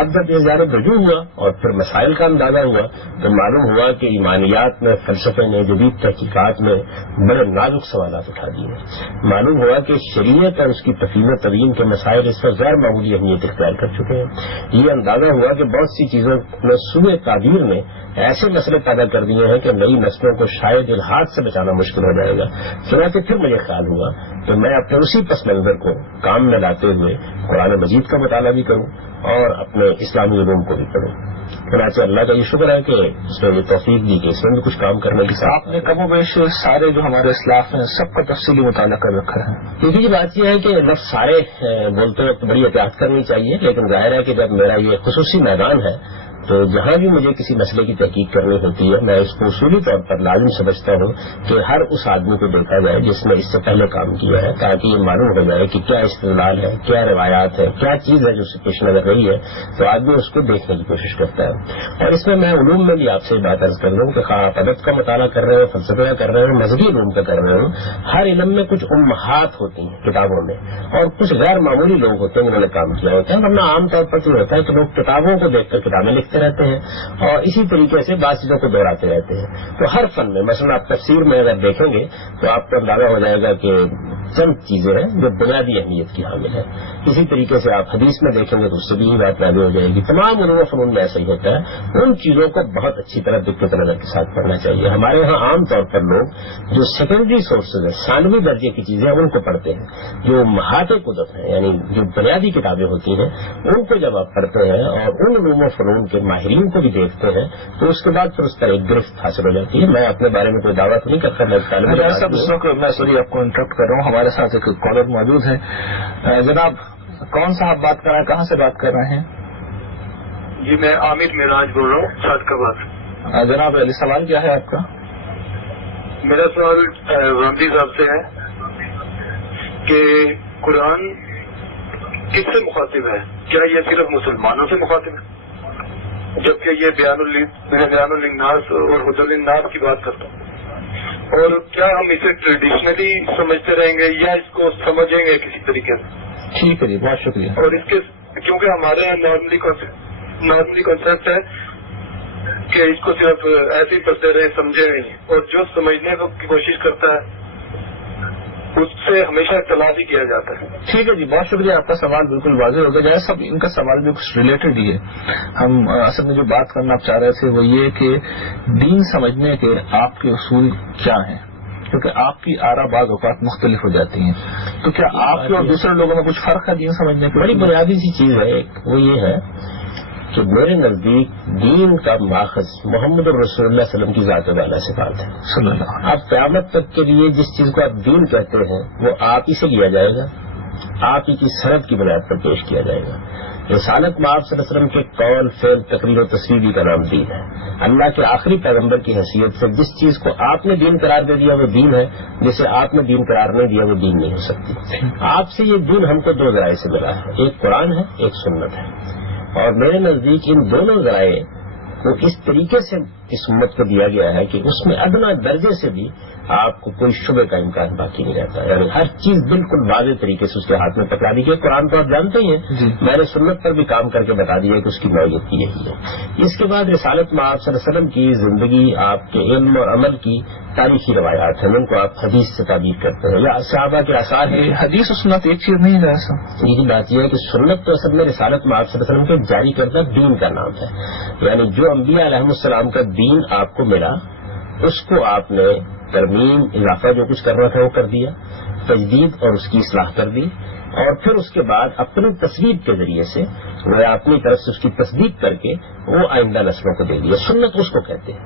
اب جب یہ زیادہ رجوع ہوا اور پھر مسائل کا اندازہ ہوا تو معلوم ہوا کہ ایمانیات میں فلسفے نے جدید تحقیقات میں بڑے نازک سوالات اٹھا دیے. معلوم ہوا کہ شریعت اور اس کی تفہیم و تبیین کے مسائل اس پر غیر معمولی اہمیت اختیار کر چکے ہیں. یہ اندازہ ہوا کہ بہت سی چیزوں میں سوء تعبیر نے ایسے مسئلے پیدا کر دیے ہیں کہ نئی نسلوں کو شاید الحاد سے بچانا مشکل ہو جائے گا. چنانچہ پھر مجھے خیال ہوا کہ میں اپنے اسی پس منظر کو کام میں لاتے ہوئے قرآن مجید کا مطالعہ بھی کروں اور اپنے اسلامی علوم کو بھی پڑھوں. چنانچہ اللہ کا یہ شکر ہے کہ اس نے یہ توفیق دی کہ اس میں بھی کچھ کام کرنے کی آپ نے کم و بیش سارے جو ہمارے اسلاف ہیں سب کا تفصیلی مطالعہ کر رکھا ہے. کیونکہ بات یہ ہے کہ لفظ سارے بولتے وقت بڑی احتیاط کرنی چاہیے، لیکن ظاہر ہے کہ جب میرا یہ خصوصی میدان ہے تو جہاں بھی مجھے کسی مسئلے کی تحقیق کرنی ہوتی ہے میں اس کو اصولی طور پر لازم سمجھتا ہوں کہ ہر اس آدمی کو دیکھا جائے جس نے اس سے پہلے کام کیا ہے، تاکہ یہ معلوم ہو جائے کہ کیا استدلال ہے، کیا روایات ہے، کیا چیز ہے جو اسے پیش نظر رہی ہے، تو آدمی اس کو دیکھنے کی کوشش کرتا ہے۔ اور اس میں علوم میں بھی آپ سے بات عرض کر دوں کہ آپ ادب کا مطالعہ کر رہے ہو، فلسفے کا کر رہے ہو، مذہبی علوم کا کر رہے ہو، ہر علم میں کچھ امہات ہوتی ہیں کتابوں میں، اور کچھ غیر معمولی لوگ ہوتے ہیں جنہوں نے کام کیا ہوتا ہے، ورنہ عام طور پر یہ ہوتا ہے کہ لوگ کتابوں کو دیکھ کر کتابیں لکھتے رہتے ہیں اور اسی طریقے سے بعض چیزوں کو دہراتے رہتے ہیں۔ تو ہر فن میں مثلا آپ تفسیر میں اگر دیکھیں گے تو آپ کو اندازہ ہو جائے گا کہ چند چیزیں ہیں جو بنیادی اہمیت کی حامل ہے۔ اسی طریقے سے آپ حدیث میں دیکھیں گے تو اس سے بھی یہ بات واضح ہو جائے گی۔ تمام علوم و فنون میں ایسا ہی ہوتا ہے، ان چیزوں کو بہت اچھی طرح دقت نظر کے ساتھ پڑھنا چاہیے۔ ہمارے یہاں عام طور پر لوگ جو سیکنڈری سورسز ہیں، ثانوی درجے کی چیزیں ان کو پڑھتے ہیں، جو محاط قدرت ہیں یعنی جو بنیادی کتابیں ہوتی ہیں ان کو جب آپ پڑھتے ہیں اور ان علوم و فنون کے ماہرین کو بھی دیکھتے ہیں تو اس کے بعد پھر اس پر ایک گرفت حاصل ہو جاتی ہے۔ میں اپنے بارے میں کوئی دعویٰ نہیں کرتا، میں سوری آپ کو انٹرپٹ کر رہا ہوں، ہمارے ساتھ ایک کالر موجود ہے۔ جناب کون صاحب بات کر رہے ہیں، کہاں سے بات کر رہے ہیں؟ جی میں عامر معراج بول رہا ہوں صادقآباد۔ جناب علی سوال کیا ہے آپ کا؟ میرا سوال غامدی صاحب سے ہے کہ قرآن کس سے مخاطب ہے؟ کیا یہ صرف مسلمانوں سے مخاطب ہے؟ جبکہ یہ بیان للناس اور ہدی للناس کی بات کرتا ہوں، اور کیا ہم اسے ٹریڈیشنلی سمجھتے رہیں گے یا اس کو سمجھیں گے کسی طریقے سے؟ ٹھیک ہے جی، بہت شکریہ۔ اور اس کے کیونکہ ہمارے یہاں نارملی کنسیپٹ ہے کہ اس کو صرف ایسے ہی پڑھتے رہے، سمجھے نہیں، اور جو سمجھنے کی کوشش کرتا ہے اس سے ہمیشہ تلافی کیا جاتا ہے۔ ٹھیک ہے جی، بہت شکریہ، آپ کا سوال بالکل واضح ہو گیا جائے۔ سب ان کا سوال بھی کچھ ریلیٹڈ ہی ہے۔ ہم اصل میں جو بات کرنا چاہ رہے تھے وہ یہ کہ دین سمجھنے کے آپ کے اصول کیا ہیں، کیونکہ آپ کی آرا بعض اوقات مختلف ہو جاتی ہیں، تو کیا آپ کے اور دوسرے لوگوں میں کچھ فرق ہے دین سمجھنے کی؟ بڑی بنیادی سی چیز ہے ایک، وہ یہ ہے کہ میرے نزدیک دین کا ماخذ محمد رسول اللہ صلی اللہ علیہ وسلم کی ذات والا صفات ہے صلی اللہ علیہ وسلم۔ اب قیامت تک کے لیے جس چیز کو آپ دین کہتے ہیں وہ آپ ہی سے لیا جائے گا، آپ ہی کی سند کی بنیاد پر پیش کیا جائے گا۔ رسالت میں آپ صلی اللہ علیہ وسلم کے قول، فعل، تقریر و تصویری کا نام دین ہے۔ اللہ کے آخری پیغمبر کی حیثیت سے جس چیز کو آپ نے دین قرار دے دیا وہ دین ہے، جسے آپ نے دین قرار نہیں دیا وہ دین نہیں ہو سکتی۔ آپ سے یہ دین ہم کو دو ذرائع سے ملا ہے، ایک قرآن ہے، ایک سنت ہے، اور میرے نزدیک ان دونوں ذرائع کو اس طریقے سے اس امت کو دیا گیا ہے کہ اس میں ادنا درجے سے بھی آپ کو کوئی شبے کا امکان باقی نہیں رہتا، یعنی ہر چیز بالکل واضح طریقے سے اس کے ہاتھ میں پکڑا دی گئی۔ قرآن تو آپ جانتے ہی ہیں، میں نے سنت پر بھی کام کر کے بتا دیا کہ اس کی نوعیت کی یہی ہے۔ اس کے بعد رسالت میں آپ صلی اللہ علیہ وسلم کی زندگی، آپ کے علم اور عمل کی تاریخی روایات ہیں، جن کو آپ حدیث سے تعبیر کرتے ہیں، یا صحابہ کے آثار ہیں۔ حدیث و سنت ایک چیز نہیں ہے ایسا؟ یہی بات یہ ہے کہ سنت تو اصل میں رسالت میں آپ صلی اللہ علیہ وسلم کے جاری کردہ دین کا نام ہے، یعنی جو انبیاء علیہ السلام کا دین آپ کو ملا اس کو آپ نے ترمیم، اضافہ جو کچھ کرنا تھا وہ کر دیا، تجدید اور اس کی اصلاح کر دی، اور پھر اس کے بعد اپنی تصویر کے ذریعے سے وہ اپنی طرف سے اس کی تصدیق کر کے وہ آئندہ نسلوں کو دے دیا۔ سنت اس کو کہتے ہیں،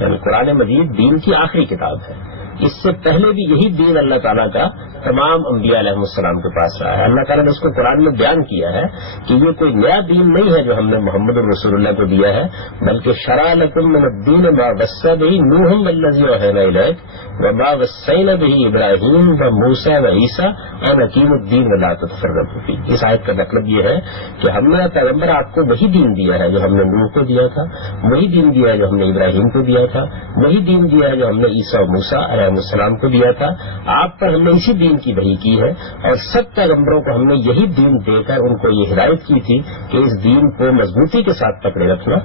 یعنی قرآن مجید دین کی آخری کتاب ہے۔ اس سے پہلے بھی یہی دین اللہ تعالیٰ کا تمام انبیاء علیہ السلام کے پاس رہا ہے۔ اللہ تعالیٰ نے اس کو قرآن میں بیان کیا ہے کہ یہ کوئی نیا دین نہیں ہے جو ہم نے محمد الرسول اللہ کو دیا ہے، بلکہ شرع لکم من الدین ما وصى به نوح والذی اوحینا الیک وما وصینا به ابراہیم وموسیٰ وعیسیٰ ان اقیموا الدین ولا تتفرقوا فیہ۔ اس آیت کا مطلب یہ ہے کہ ہم نے پیغمبر آپ کو وہی دین دیا ہے جو ہم نے نوح کو دیا تھا، وہی دین دیا ہے جو ہم نے ابراہیم کو دیا تھا، وہی دین دیا ہے جو ہم نے عیسیٰ و موسیٰ علیہ السلام کو دیا تھا۔ آپ پر ہم نے اسی دین کی وحی کی ہے، اور سب پیغمبروں کو ہم نے یہی دین دے کر ان کو یہ ہدایت کی تھی کہ اس دین کو مضبوطی کے ساتھ پکڑے رکھنا،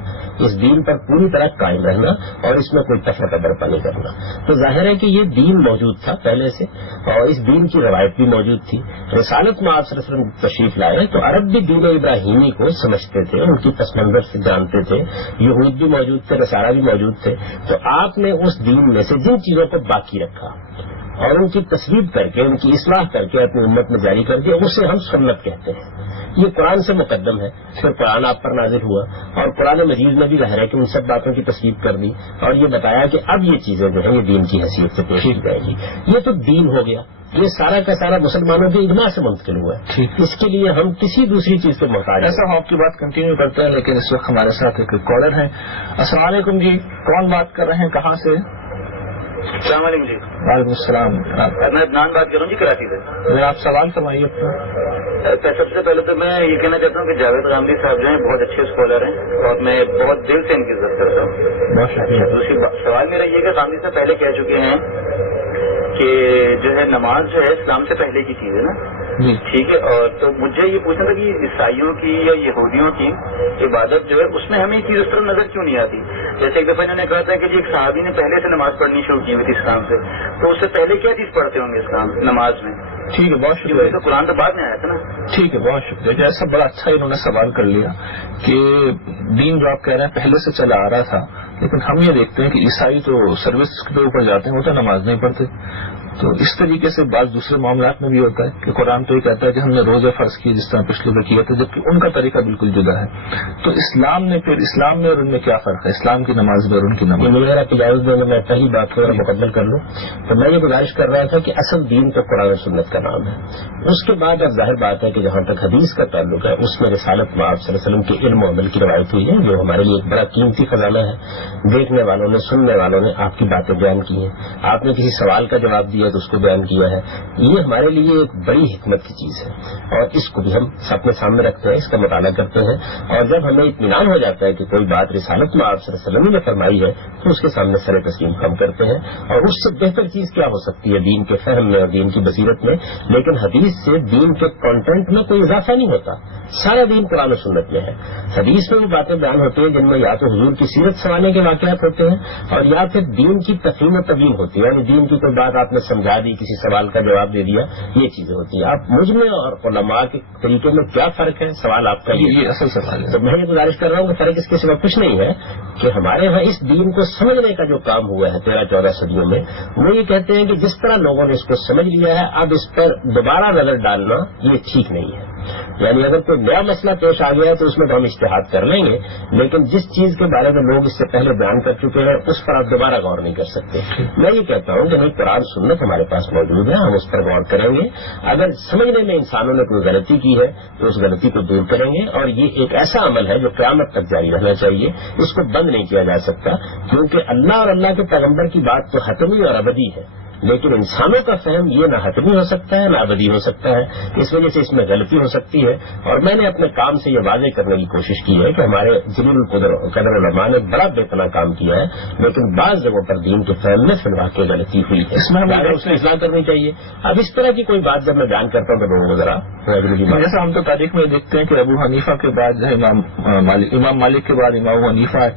اس دین پر پوری طرح قائم رہنا، اور اس میں کوئی تفرقہ برپا نہیں کرنا۔ تو ظاہر ہے کہ یہ دین موجود تھا پہلے سے، اور اس دین کی روایت بھی موجود تھی۔ رسالت میں آپ صلی اللہ علیہ وسلم تشریف لائے تو عرب بھی دین ابراہیمی کو سمجھتے تھے، ان کی پس منظر سے جانتے تھے، یہود بھی موجود تھے، نصارہ بھی موجود تھے۔ تو آپ نے اس دین میں سے جن چیزوں کو باقی رکھا اور ان کی تصویر کر کے، ان کی اصلاح کر کے اپنی امت میں جاری کر دیا، اسے ہم سنت کہتے ہیں۔ یہ قرآن سے مقدم ہے، پھر قرآن آپ پر نازل ہوا، اور قرآن مجید میں بھی ظاہر ہے کہ ان سب باتوں کی تصویر کر دی، اور یہ بتایا کہ اب یہ چیزیں جو ہیں یہ دین کی حیثیت سے پیش کی جائے گی۔ یہ تو دین ہو گیا۔ یہ سارا کا سارا مسلمانوں کے اجماع سے منتقل ہوا ہے. اس کے لیے ہم کسی دوسری چیز کے محتاج ہیں. ایسا ہم آپ کی بات کنٹینیو کرتے ہیں، لیکن اس وقت ہمارے ساتھ ایک کالر ہیں. السلام علیکم جی، کون بات کر رہے ہیں، کہاں سے؟ السلام علیکم جی. وعلیکم السلام. میں عدنان بات کر رہا ہوں جی، کراچی سے. آپ سوال فرمائیے اپنا. سب سے پہلے تو میں یہ کہنا چاہتا ہوں کہ جاوید غامدی صاحب جو ہیں بہت اچھے اسکالر ہیں اور میں بہت دل سے ان کی عزت کرتا ہوں. بہت شکریہ. دوسری سوال میرا یہ کہ غامدی صاحب پہلے کہہ چکے ہیں کہ جو ہے نماز جو ہے اسلام سے پہلے کی چیز ہے نا. ٹھیک ہے. اور تو مجھے یہ پوچھنا تھا کہ عیسائیوں کی یا یہودیوں کی عبادت جو ہے اس میں ہمیں یہ چیز اس طرح نظر کیوں نہیں آتی؟ جیسے ایک دفعہ انہوں نے کہا تھا کہ جی ایک صحابی نے پہلے سے نماز پڑھنی شروع کی ہوئی تھی اسلام سے، تو اس سے پہلے کیا چیز پڑھتے ہوں گے اسلام نماز میں؟ ٹھیک ہے، بہت شکریہ. تو قرآن تو بعد میں آیا تھا نا. ٹھیک ہے، بہت شکریہ. ایسا بڑا اچھا انہوں نے سوال کر لیا کہ دین جو آپ کہہ رہے ہیں پہلے سے چلا آ رہا تھا، لیکن ہم یہ دیکھتے ہیں کہ عیسائی تو سروس کے اوپر جاتے ہیں، وہ تو نماز نہیں پڑھتے. تو اس طریقے سے بعض دوسرے معاملات میں بھی ہوتا ہے کہ قرآن تو یہ کہتا ہے کہ ہم نے روزے فرض کیے جس طرح پچھلے میں کیا تھا، جبکہ ان کا طریقہ بالکل جدا ہے. تو اسلام نے پھر اسلام میں اور ان میں کیا فرق ہے، اسلام کی نماز میں اور ان کی نماز؟ میرا تجاوز میں میں پہلی بات کو مکمل کر لوں تو میں یہ گزارش کر رہا تھا کہ اصل دین تو قرآن و سنت کا نام ہے. اس کے بعد اب ظاہر بات ہے کہ جہاں تک حدیث کا تعلق ہے اس میں رسالت میں آپ صلی اللہ علیہ وسلم کے علم و عمل کی روایت ہوئی ہے، جو ہمارے لیے ایک بڑا قیمتی خزانہ ہے. دیکھنے والوں نے، سننے والوں نے آپ کی باتیں بیان کی ہیں، آپ نے کسی سوال کا جواب دیا تو اس کو بیان کیا ہے. یہ ہمارے لیے ایک بڑی حکمت کی چیز ہے اور اس کو بھی ہم اپنے سامنے رکھتے ہیں، اس کا مطالعہ کرتے ہیں. اور جب ہمیں اطمینان ہو جاتا ہے کہ کوئی بات رسالت میں آپ صلی اللہ علیہ وسلم نے فرمائی ہے تو اس کے سامنے سر تسلیم ہم کرتے ہیں. اور اس سے بہتر چیز کیا ہو سکتی ہے دین کے فہم میں اور دین کی بصیرت میں؟ لیکن حدیث سے دین کے کانٹینٹ میں کوئی اضافہ نہیں ہوتا، سارا دین قرآن و سنت میں ہے. حدیث میں وہ باتیں بیان ہوتی ہیں جن میں یا تو حضور کی سیرت سنانے کے واقعات ہوتے ہیں اور یا پھر دین کی تفہیم و تبیین ہوتی ہے، یعنی دین کی کوئی بات آپ نے سمجھا دی، کسی سوال کا جواب دے دیا، یہ چیزیں ہوتی ہیں. آپ مجھ میں اور علماء کے طریقے میں کیا فرق ہے؟ سوال آپ کا یہ اصل سوال ہے. تو میں یہ گزارش کر رہا ہوں کہ فرق اس کے سوا کچھ نہیں ہے کہ ہمارے یہاں اس دین کو سمجھنے کا جو کام ہوا ہے 13-14 صدیوں میں، وہ یہ کہتے ہیں کہ جس طرح لوگوں نے اس کو سمجھ لیا ہے اب اس پر دوبارہ نظر ڈالنا یہ ٹھیک نہیں ہے. یعنی اگر کوئی نیا مسئلہ پیش آ گیا ہے تو اس میں تو ہم اجتہاد کر لیں گے، لیکن جس چیز کے بارے میں لوگ اس سے پہلے بیان کر چکے ہیں اس پر آپ دوبارہ غور نہیں کر سکتے. میں یہ کہتا ہوں کہ نہیں، قرآن سنت ہمارے پاس موجود ہے، ہم اس پر غور کریں گے. اگر سمجھنے میں انسانوں نے کوئی غلطی کی ہے تو اس غلطی کو دور کریں گے. اور یہ ایک ایسا عمل ہے جو قیامت تک جاری رہنا چاہیے، اس کو بند نہیں کیا جا سکتا، کیونکہ اللہ اور اللہ کے پیغمبر کی بات تو حتمی اور ابدی ہے، لیکن انسانوں کا فہم یہ نہ حتمی ہو سکتا ہے نہ ابدی ہو سکتا ہے. اس وجہ سے اس میں غلطی ہو سکتی ہے. اور میں نے اپنے کام سے یہ واضح کرنے کی کوشش کی ہے کہ ہمارے جلیل القدر علماء نے بڑا بے پناہ کام کیا ہے، لیکن بعض جگہوں پر دین کے فہم میں فی الواقع غلطی ہوئی ہے، اس میں ہمیں اس کی اصلاح کرنی چاہیے. اب اس طرح کی کوئی بات جب میں بیان کرتا ہوں تو لوگوں کو ذرا جیسا ہم تو تاریخ میں دیکھتے ہیں کہ ابو حنیفہ کے بعد امام مالک کے بعد امام ابو حنیفہ ہے،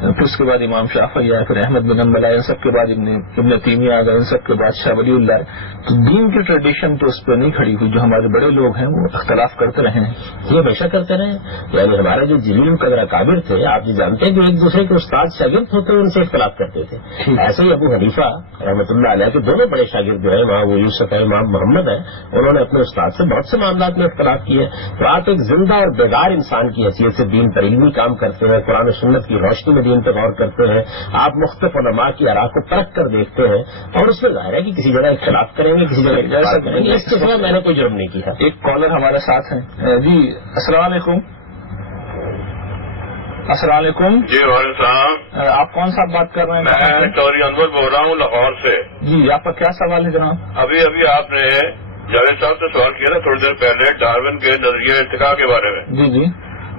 پھر اس کے بعد امام شافعی آئے، پھر احمد بن حنبل آئے، ان سب کے بعد ابن تیمیہ آ گئے، ان سب کے بعد شاہ ولی اللہ. تو دین کی ٹریڈیشن تو اس پہ نہیں کھڑی ہوئی، جو ہمارے بڑے لوگ ہیں وہ اختلاف کرتے رہے ہیں. یہ ہمیشہ کرتے رہے. یعنی ہمارے جو جلیل القدر اکابر تھے، آپ یہ جانتے ہیں کہ ایک دوسرے کے استاد شاگرد ہوتے ہیں، ان سے اختلاف کرتے تھے. ایسے ہی ابو حنیفہ رحمۃ اللہ علیہ کے دونوں بڑے شاگرد جو ہیں، وہاں وہ یوسف ہے، امام محمد ہے، انہوں نے اپنے استاد سے بہت سے معاملات میں اختلاف کیے. تو آپ ایک زندہ اور بیدار انسان کی حیثیت سے دین پر علمی کام کرتے ہیں، قرآن و سنت کی روشنی میں دین پر غور کرتے ہیں، آپ مختلف علماء کی آراء کو پرکھ کر دیکھتے ہیں، اور اس میں ظاہر ہے کہ کسی جگہ اختلاف کریں گے، کسی جگہ اختلاف کریں گے. اس کے سوا میں نے کوئی جرم نہیں کیا. ایک کالر ہمارے ساتھ ہیں. جی السلام علیکم. السلام علیکم. جی وعلیکم السلام. آپ کون صاحب بات کر رہے ہیں؟ میں چوری انور بول رہا ہوں لاہور سے. جی آپ کا کیا سوال ہے جناب؟ ابھی آپ نے جاوید صاحب سے سوال کیا نا تھوڑی دیر پہلے ڈارون کے نظریہ ارتقاء کے بارے میں. جی جی.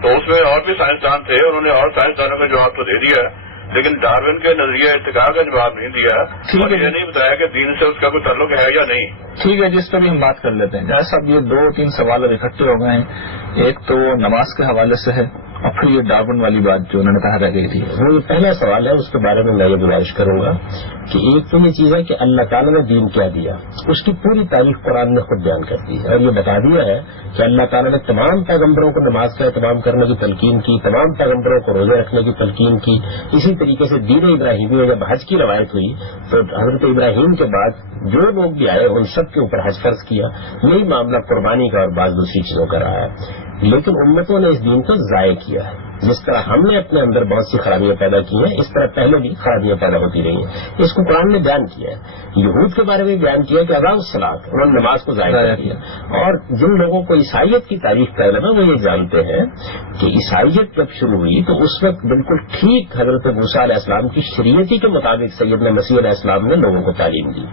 تو اس میں اور بھی سائنسدان تھے، انہوں نے اور سائنسدانوں کا جواب تو دے دیا ہے، لیکن ڈارون کے نظریہ ارتقاء کا جواب نہیں دیا. اور یہ نہیں بتایا کہ دین سے اس کا کوئی تعلق ہے یا نہیں. ٹھیک ہے، جس پہ بھی ہم بات کر لیتے ہیں. جیسا اب یہ 2-3 سوال اب اکٹھے ہو گئے ہیں. ایک تو نماز کے حوالے سے ہے اور پھر یہ ڈارون والی بات جو انہوں نے کہا رہ گئی تھی. وہ یہ پہلا سوال ہے، اس کے بارے میں میں یہ گزارش کروں گا کہ ایک تو یہ چیز ہے کہ اللہ تعالیٰ نے دین کیا دیا، اس کی پوری تاریخ قرآن نے خود بیان کر دی ہے اور یہ بتا دیا ہے کہ اللہ تعالیٰ نے تمام پیغمبروں کو نماز کا اہتمام کرنے کی تلقین کی، تمام پیغمبروں کو روزے رکھنے کی تلقین کی. اسی طریقے سے دین ابراہیمی میں جب حج کی روایت ہوئی تو حضرت ابراہیم کے بعد جو لوگ بھی آئے ان سب کے اوپر حج فرض کیا. یہی معاملہ قربانی کا اور بعض دوسری چیزوں کا رہا ہے. لیکن امتوں نے اس دین کو ضائع کیا ہے. جس طرح ہم نے اپنے اندر بہت سی خرابیاں پیدا کی ہیں اس طرح پہلے بھی خرابیاں پیدا ہوتی رہی ہیں. اس کو قرآن نے بیان کیا ہے. یہود کے بارے میں بیان کیا کہ اذان الصلاۃ، انہوں نے نماز کو ضائع کر دیا. اور جن لوگوں کو عیسائیت کی تاریخ کا علم ہے وہ یہ جانتے ہیں کہ عیسائیت جب شروع ہوئی تو اس وقت بالکل ٹھیک حضرت موسیٰ علیہ السلام کی شریعتی کے مطابق سیدنا مسیح علیہ السلام نے لوگوں کو تعلیم دی،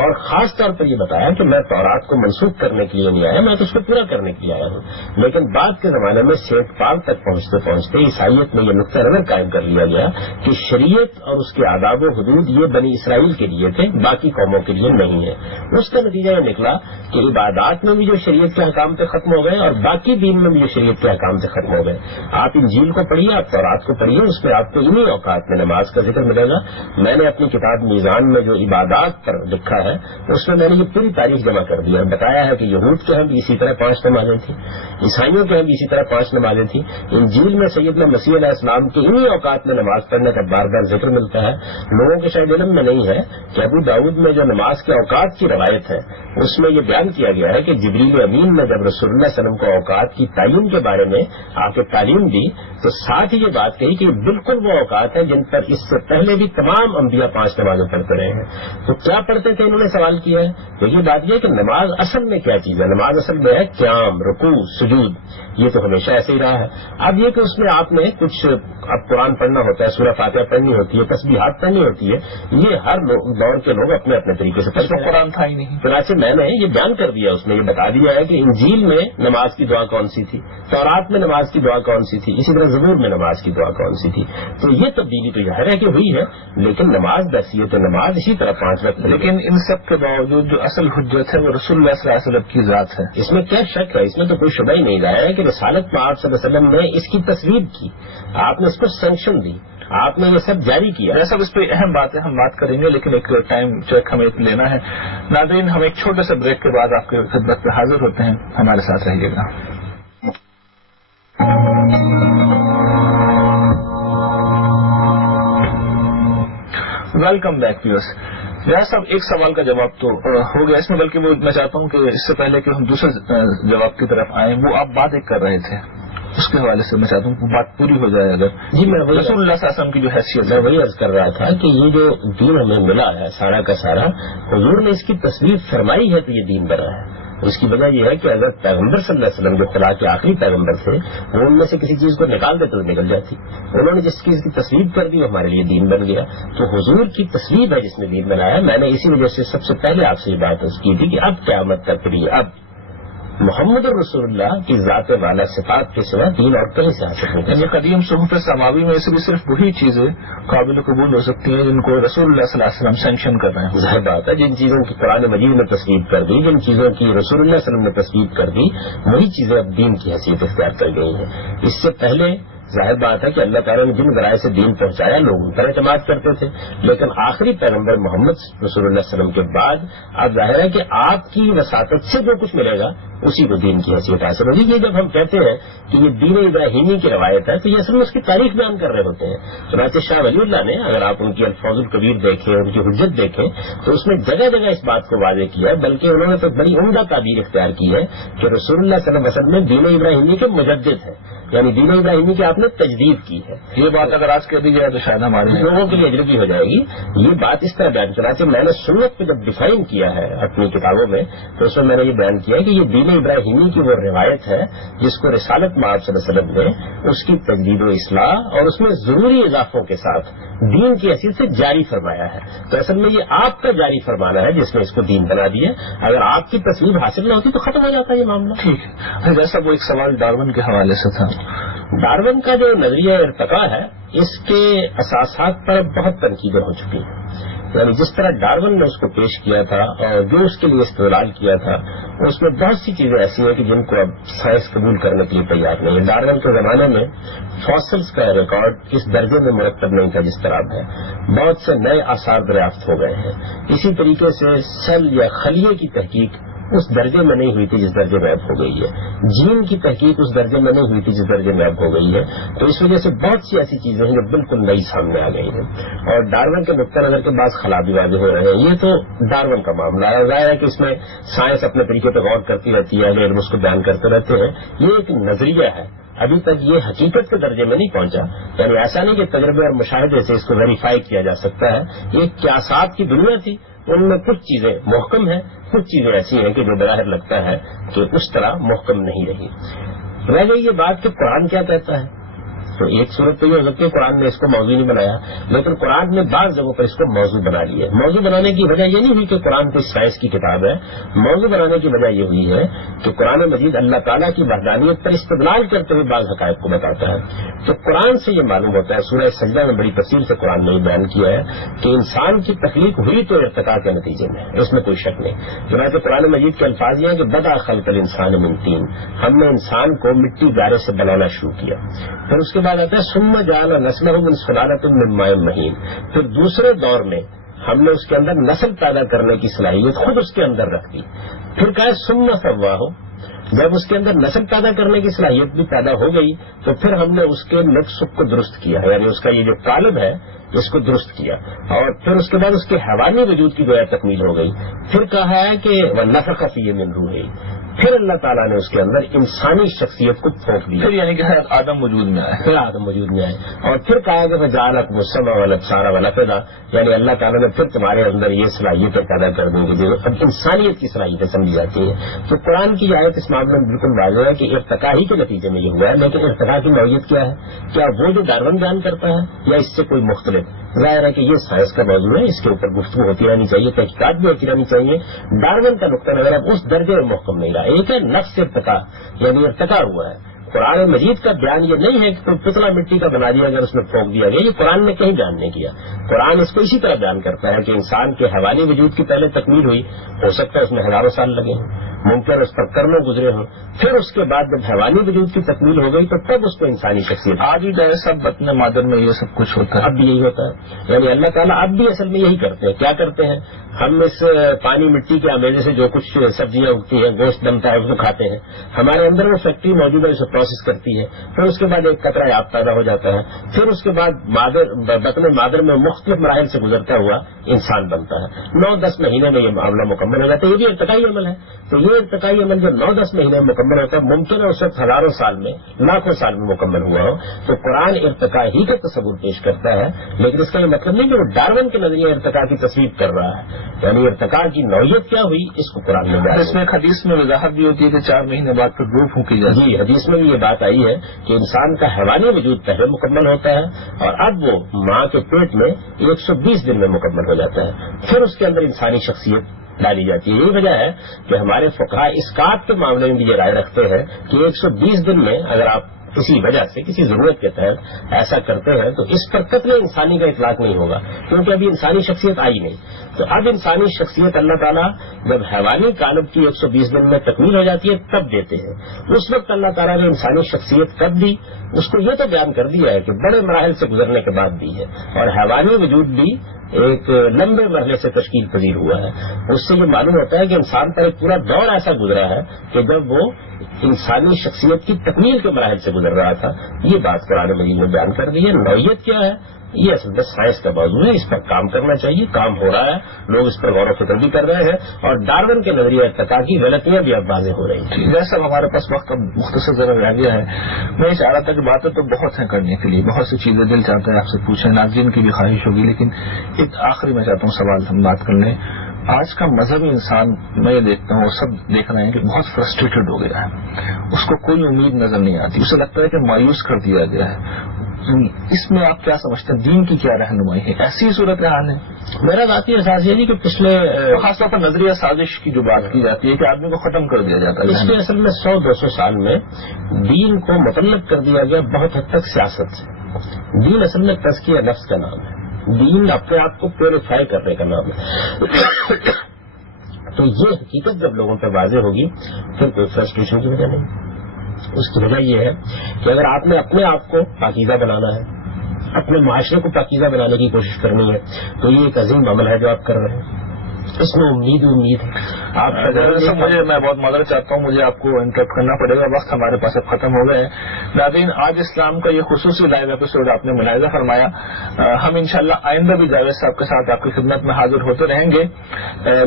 اور خاص طور پر یہ بتایا کہ میں تورات کو منسوخ کرنے کے لیے نہیں آیا، میں تو اس کو پورا کرنے کے لیے آیا ہوں. لیکن بعد کے زمانے میں سیٹ پال تک پہنچتے پہنچتے عیسائیت میں یہ نقطہ نظر قائم کر لیا گیا کہ شریعت اور اس کے آداب و حدود یہ بنی اسرائیل کے لیے تھے، باقی قوموں کے لیے نہیں ہے. اس کا نتیجہ یہ نکلا کہ عبادات میں بھی جو شریعت کے احکام تھے ختم ہو گئے، اور باقی دین میں بھی جو شریعت کے احکام تھے ختم ہو گئے. آپ انجیل کو پڑھیے، آپ تورات کو پڑھیے، اس میں آپ کو انہی اوقات میں نماز کا ذکر ملے گا. میں نے اپنی کتاب میزان میں جو عبادات پر لکھا ہے اس میں نے یہ پوری تاریخ جمع کر دی اور بتایا ہے کہ یہود کے ہم بھی اسی طرح 5 نمازیں تھیں، عیسائیوں کے ہم بھی اسی طرح 5 نمازیں تھیں. انجیل میں سیدنا مسیح علیہ السلام کی انہی اوقات میں نماز پڑھنے کا بار بار ذکر ملتا ہے. لوگوں کے شاید علم میں نہیں ہے کہ ابو داؤد میں جو نماز کے اوقات کی روایت ہے اس میں یہ بیان کیا گیا ہے کہ جبریل امین نے جب رسول اللہ صلی اللہ علیہ وسلم کو اوقات کی تعین کے بارے میں آ کے تعلیم دی تو ساتھ ہی یہ بات کہی کہ بالکل وہ اوقات ہیں جن پر اس سے پہلے بھی تمام انبیاء 5 نمازیں پڑھتے رہے ہیں. تو کیا پڑھتے تھے انہوں نے سوال کیا ہے. دیکھیے بات یہ ہے کہ نماز اصل میں کیا چیز ہے. نماز اصل میں ہے قیام، رکوع، سجود. یہ تو ہمیشہ ایسے ہی رہا ہے. اب یہ کہ اس میں آپ نے کچھ اب قرآن پڑھنا ہوتا ہے، سورہ فاتحہ پڑھنی ہوتی ہے، تسبیحات پڑھنی ہوتی ہے، یہ ہر دور کے لوگ اپنے اپنے طریقے سے پڑھتے ہیں. قرآن تھا ہی نہیں. چنانچہ میں نے یہ بیان کر دیا، اس میں یہ بتا دیا ہے کہ انجیل میں نماز کی دعا کون سی تھی، تورات میں نماز کی دعا کون سی تھی، اسی طرح زبور میں نماز کی دعا کون سی تھی. تو یہ تبدیلی تو ظاہر ہے کہ ہوئی ہے، لیکن نماز بحیثیت نماز اسی طرح 5 وقت. لیکن ان سب کے باوجود جو اصل حجت ہے وہ رسول اللہ صلی اللہ علیہ وسلم کی ذات ہے. اس میں کیا شک ہے، اس میں تو کوئی شبہ ہی نہیں رہا ہے کہ رسالت میں آپ صلی اللہ علیہ وسلم نے اس کی تصویر کی، آپ نے اس کو سینکشن دی، آپ نے یہ سب جاری کیا. یہ سب اس پہ اہم بات ہے، ہم بات کریں گے، لیکن ایک ٹائم چیک ہمیں لینا ہے. ناظرین ہم ایک چھوٹے سے بریک کے بعد آپ کے خدمت پہ حاضر ہوتے ہیں، ہمارے ساتھ رہیے گا. Welcome back viewers. صاحب ایک سوال کا جواب تو ہو گیا اس میں، بلکہ وہ میں چاہتا ہوں کہ اس سے پہلے کہ ہم دوسرے جواب کی طرف آئیں، وہ آپ بات ایک کر رہے تھے اس کے حوالے سے میں چاہتا ہوں بات پوری ہو جائے. اگر جی میں رسول اللہ صلی اللہ علیہ وسلم کی جو حیثیت میں وہی عرض کر رہا تھا کہ یہ جو دین ہمیں ملا ہے سارا کا سارا حضور نے اس کی تصویر فرمائی ہے تو یہ دین بنا ہے. اس کی وجہ یہ ہے کہ اگر پیغمبر صلی اللہ علیہ وسلم جو خدا کے آخری پیغمبر تھے وہ ان میں سے کسی چیز کو نکال دیتے تو نکل جاتی. انہوں نے جس چیز کی تصویر کر دی وہ ہمارے لیے دین بن گیا. تو حضور کی تصویر ہے جس نے دین بنایا. میں نے اسی وجہ سے سب سے پہلے آپ سے یہ بات کی تھی کہ اب قیامت تک بھی اب محمد رسول اللہ کی ذات والا صفات کے سوا دین اور کہیں سے حاصل نہیں. یعنی قدیم صحف سماوی میں سے بھی صرف وہی چیزیں قابل قبول ہو سکتی ہیں جن کو رسول اللہ صلی اللہ علیہ وسلم سینکشن کر رہے ہیں. ظاہر بات ہے جن چیزوں کی قرآن مجید نے تصویر کر دی، جن چیزوں کی رسول اللہ صلی اللہ علیہ وسلم نے تصویر کر دی، وہی چیزیں اب دین کی حیثیت اختیار کر گئی ہیں. اس سے پہلے ظاہر بات ہے کہ اللہ تعالیٰ نے جن ذرائع سے دین پہنچایا لوگ ان پر اعتماد کرتے تھے، لیکن آخری پیغمبر محمد رسول اللہ صلی اللہ علیہ وسلم کے بعد اب ظاہر ہے کہ آپ کی وساطت سے جو کچھ ملے گا اسی کو دین کی حیثیت حاصل ہوگی. یہ جب ہم کہتے ہیں کہ یہ دین ابراہیمی کی روایت ہے تو یہ اصل میں اس کی تاریخ بیان کر رہے ہوتے ہیں. چنانچہ شاہ ولی اللہ نے اگر آپ ان کی الفاظ الکبیر دیکھیں، ان کی حجت دیکھیں تو اس میں جگہ جگہ اس بات کو واضح کیا ہے، بلکہ انہوں نے تو بڑی عمدہ تعبیر اختیار کی ہے کہ رسول اللہ صلی اللہ علیہ وسلم نے دین ابراہیمی کے مجدد ہے، یعنی دین ابراہیمی کی آپ نے تجدید کی ہے. یہ بات اگر آج کہہ دی جائے تو شاید ہمارے لوگوں کے لیے اجربی ہو جائے گی. یہ بات اس طرح بیان چنانچہ میں نے سنت کو جب ڈیفائن کیا ہے اپنی کتابوں میں تو اس میں میں نے یہ بیان کیا کہ یہ دین ابراہیمی کی وہ روایت ہے جس کو رسالت میں آپ صلی اللہ علیہ وسلم نے اس کی تجدید و اصلاح اور اس میں ضروری اضافوں کے ساتھ دین کی حیثیت سے جاری فرمایا ہے. تو اصل میں یہ آپ کا جاری فرمانا ہے جس نے اس کو دین بنا دیا. اگر آپ کی تصویر حاصل نہ ہوتی تو ختم ہو جاتا ہے یہ معاملہ. ٹھیک ہے. جیسا وہ ایک سوال ڈارون کے حوالے سے تھا. ڈارون کا جو نظریہ ارتقاء ہے اس کے اساسات پر بہت تنقیدیں ہو چکی ہیں. یعنی جس طرح ڈارون نے اس کو پیش کیا تھا اور جو اس کے لیے استدلال کیا تھا اس میں بہت سی چیزیں ایسی ہیں کہ جن کو اب سائنس قبول کرنے کے لیے تیار نہیں ہے. ڈارون کے زمانے میں فاسلز کا ریکارڈ اس درجے میں مرتب نہیں تھا جس طرح ہے. بہت سے نئے آثار دریافت ہو گئے ہیں. اسی طریقے سے سیل یا خلیے کی تحقیق اس درجے میں نہیں ہوئی تھی جس درجے میں اب ہو گئی ہے. جین کی تحقیق اس درجے میں نہیں ہوئی تھی جس درجے میں اب ہو گئی ہے. تو اس وجہ سے بہت سی ایسی چیزیں ہیں جو بالکل نئی سامنے آ گئی ہیں اور ڈارون کے نقطہ نظر کے بعد خلا بھی واضح ہو رہے ہیں. یہ تو ڈارون کا معاملہ ہے. ظاہر ہے کہ اس میں سائنس اپنے طریقے پہ غور کرتی رہتی ہے، علم اس کو بیان کرتے رہتے ہیں. یہ ایک نظریہ ہے ابھی تک یہ حقیقت کے درجے میں نہیں پہنچا. یعنی ایسا نہیں کہ تجربے اور مشاہدے سے اس کو ویریفائی کیا جا سکتا ہے. یہ قیاسات کی دنیا تھی، ان میں کچھ چیزیں محکم ہیں، کچھ چیزیں ایسی ہیں کہ جو بظاہر لگتا ہے کہ اس طرح محکم نہیں رہی. رہ گئی یہ بات کہ قرآن کیا کہتا ہے. تو ایک صورت تو یہ ہو سکتی ہے قرآن نے اس کو موضوع نہیں بنایا، لیکن قرآن نے بعض جگہوں پر اس کو موضوع بنا لیا. موضوع بنانے کی وجہ یہ نہیں ہوئی کہ قرآن کوئی سائنس کی کتاب ہے. موضوع بنانے کی وجہ یہ ہوئی ہے کہ قرآن مجید اللہ تعالیٰ کی وحدانیت پر استدلال کرتے ہوئے بعض حقائق کو بتاتا ہے. تو قرآن سے یہ معلوم ہوتا ہے، سورہ سجدہ میں بڑی تفصیل سے قرآن نے یہ بیان کیا ہے کہ انسان کی تخلیق ہوئی تو ارتقاء کے نتیجے میں، اس میں کوئی شک نہیں. چنانچہ قرآن مجید کے الفاظ یہ ہیں کہ بدا خلق الانسان من طین، ہم نے انسان کو مٹی گارے سے بنانا شروع کیا. پھر اس کے بعد آتا ہے ثم جعل نسلہ من صلالۃ من ماء مہین، پھر دوسرے دور میں ہم نے اس کے اندر نسل پیدا کرنے کی صلاحیت خود اس کے اندر رکھ دی. پھر کہا ثم سواہ، جب اس کے اندر نسل پیدا کرنے کی صلاحیت بھی پیدا ہو گئی تو پھر ہم نے اس کے نقص کو درست کیا، یعنی اس کا یہ جو قالب ہے اس کو درست کیا. اور پھر اس کے بعد اس کے حیوانی وجود کی گویا تکمیل ہو گئی. پھر کہا ہے کہ وَنَفَخَ فِيهِ مِن رُوحِهِ، پھر اللہ تعالیٰ نے اس کے اندر انسانی شخصیت کو پھونک دیا. پھر یعنی کہ آدم وجود میں آئے، پھر آدم وجود میں آئے. اور پھر کہا کہ وَجَعَلَكُمُ السَّمْعَ وَالْأَبْصَارَ وَالْأَفْئِدَةَ، یعنی اللہ تعالیٰ نے پھر تمہارے اندر یہ صلاحیتیں پیدا کر دیں گی جو اب انسانیت کی صلاحیتیں سمجھی جاتی ہیں. تو قرآن کی آیت اس معاملے میں بالکل واضح ہے کہ ارتقاء ہی کے نتیجے میں یہ ہوا ہے. لیکن ارتقاء کی نوعیت کیا ہے؟ کیا وہ جو ڈارون بیان کرتا ہے یا اس سے کوئی مختلف؟ ظاہر ہے کہ یہ سائنس کا موضوع ہے، اس کے اوپر گفتگو ہوتی رہنی چاہیے، تحقیقات بھی ہوتی رہنی چاہیے. ڈارون کا نقطہ نظر اب اس درجے میں محکم نہیں رہا. ایک ہے نفس ارتقاء، یعنی ارتقاء ہوا ہے. قرآن مجید کا بیان یہ نہیں ہے کہ کوئی پتلا مٹی کا بنا دیا اگر اس میں پھونک دیا گیا، یہ قرآن نے کہیں بیان نہیں کیا. قرآن اس کو اسی طرح بیان کرتا ہے کہ انسان کے حیوانی وجود کی پہلے تکمیل ہوئی، ہو سکتا ہے اس میں ہزاروں سال لگے ہوں، ممکن اس پر کرنوں گزرے ہوں. پھر اس کے بعد جب حیوانی وجود کی تکمیل ہو گئی تو تب اس کو انسانی شخصیت. آج بھی سب بطن مادر میں یہ سب کچھ ہوتا ہے، اب بھی یہی ہوتا ہے. یعنی اللہ تعالیٰ اب بھی اصل میں یہی کرتے ہیں. کیا کرتے ہیں؟ ہم اس پانی مٹی کے آمیزے سے جو کچھ سبزیاں اگتی ہیں، گوشت بنتا ہے، اس کو کھاتے ہیں. ہمارے اندر وہ فیکٹری موجود ہے، اسے پروسیس کرتی ہے. پھر اس کے بعد ایک قطرہ آب پیدا ہو جاتا ہے. پھر اس کے بعد بطن مادر میں مختلف مراحل سے گزرتا ہوا انسان بنتا ہے. 9-10 مہینے میں یہ معاملہ مکمل ہو جاتا ہے. یہ بھی ارتقائی عمل ہے. تو یہ ارتقائی عمل جو 9-10 مہینے میں مکمل ہوتا ہے، ممکن ہے اس وقت ہزاروں سال میں، لاکھوں سال میں مکمل ہوا ہو. تو قرآن ارتقاء ہی کا تصور پیش کرتا ہے، لیکن اس کا یہ مطلب نہیں کہ وہ ڈارون کے نظریے ارتقاء کی تصویر کر رہا ہے. یعنی ارتقاء کی نوعیت کیا ہوئی اس کو قرآن نے بیان. اس میں حدیث میں وضاحت بھی ہوتی ہے کہ 4 مہینے بعد پھر روح پھونکی جاتی ہے. جی، حدیث میں بھی یہ بات آئی ہے کہ انسان کا حیوانی وجود پہلے مکمل ہوتا ہے اور اب وہ ماں کے پیٹ میں 120 دن میں مکمل ہو جاتا ہے. پھر اس کے اندر انسانی شخصیت ڈالی جاتی ہے. یہی وجہ ہے کہ ہمارے فقہاء اسقاط کے معاملے میں بھی یہ رائے رکھتے ہیں کہ 120 دن میں اگر آپ کسی وجہ سے، کسی ضرورت کے تحت ایسا کرتے ہیں تو اس پر قتل انسانی کا اطلاق نہیں ہوگا، کیونکہ ابھی انسانی شخصیت آئی نہیں. تو اب انسانی شخصیت اللہ تعالیٰ جب حیوانی قالب کی 120 دن میں تکمیل ہو جاتی ہے تب دیتے ہیں. اس وقت اللہ تعالیٰ نے انسانی شخصیت کب دی، اس کو یہ تو بیان کر دیا ہے کہ بڑے مراحل سے گزرنے کے بعد دی ہے. اور حیوانی وجود بھی ایک لمبے مرحلے سے تشکیل پذیر ہوا ہے. اس سے یہ معلوم ہوتا ہے کہ انسان پر ایک پورا دور ایسا گزرا ہے کہ جب وہ انسانی شخصیت کی تکمیل کے مراحل سے گزر رہا تھا. یہ بات قرآن مجید میں بیان کر دی ہے. نوعیت کیا ہے یہ اصل میں سائنس کا موضوع ہے، اس پر کام کرنا چاہیے. کام ہو رہا ہے، لوگ اس پر غور و فکر بھی کر رہے ہیں اور ڈارون کے نظریہ ارتقاء کی غلطیاں بھی اب واضح ہو رہی ہیں. جیسا ہمارے پاس وقت اب مختصر ذرا رہ گیا ہے، میں چاہ رہا تھا کہ باتیں تو بہت ہیں کرنے کے لیے، بہت سی چیزیں دل چاہتا ہے آپ سے پوچھیں، ناظرین کی بھی خواہش ہوگی، لیکن ایک آخری میں چاہتا ہوں سوال ہم بات کر لیں. آج کا مذہبی انسان میں یہ دیکھتا ہوں، سب دیکھ رہے ہیں کہ بہت فرسٹریٹڈ ہو گیا ہے. اس کو کوئی امید نظر نہیں آتی، اسے لگتا ہے کہ مایوس کر دیا گیا ہے. اس میں آپ کیا سمجھتے ہیں؟ دین کی کیا رہنمائی ہے؟ ایسی صورتحال ہے؟ میرا ذاتی احساس یہ نہیں کہ پچھلے خاص طور پر نظریہ سازش کی جو بات کی جاتی ہے کہ آدمی کو ختم کر دیا جاتا ہے، اس میں اصل میں 100-200 سال میں دین کو متعلق کر دیا گیا بہت حد تک سیاست سے. دین اصل میں تزکیہ نفس کا نام ہے. دین اپنے آپ کو پیوریفائی کرنے کا نام ہے. تو یہ حقیقت جب لوگوں پہ واضح ہوگی پھر کوئی فرسٹریشن کی وجہ نہیں. اس کی وجہ یہ ہے کہ اگر آپ نے اپنے آپ کو پاکیزہ بنانا ہے، اپنے معاشرے کو پاکیزہ بنانے کی کوشش کرنی ہے تو یہ ایک عظیم عمل ہے جو آپ کر رہے ہیں. اس میں امید ہے. آپ مجھے میں بہت معذرت چاہتا ہوں, مجھے آپ کو انٹرپٹ کرنا پڑے گا, وقت ہمارے پاس اب ختم ہو گئے ہیں. ناظرین, آج اسلام کا یہ خصوصی لائیو ایپیسوڈ آپ نے ملاحظہ فرمایا. ہم انشاءاللہ آئندہ بھی جاوید صاحب کے ساتھ آپ کی خدمت میں حاضر ہوتے رہیں گے,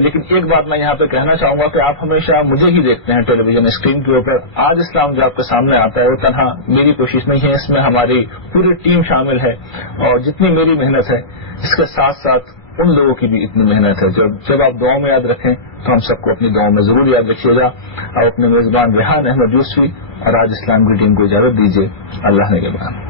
لیکن ایک بات میں یہاں پہ کہنا چاہوں گا کہ آپ ہمیشہ مجھے ہی دیکھتے ہیں ٹیلی ویژن اسکرین کے اوپر. آج اسلام جو آپ کے سامنے آتا ہے وہ تنہا میری کوشش نہیں ہے, اس میں ہماری پوری ٹیم شامل ہے, اور جتنی میری محنت ہے اس کے ساتھ ساتھ ان لوگوں کی بھی اتنی محنت ہے. جب آپ دعاؤں میں یاد رکھیں تو ہم سب کو اپنی دعاؤں میں ضرور یاد رکھیے گا. اور اپنے میزبان ریحان احمد یوسفی اور آج اسلام کی ٹیم کو اجازت دیجیے. اللہ نے کے بعد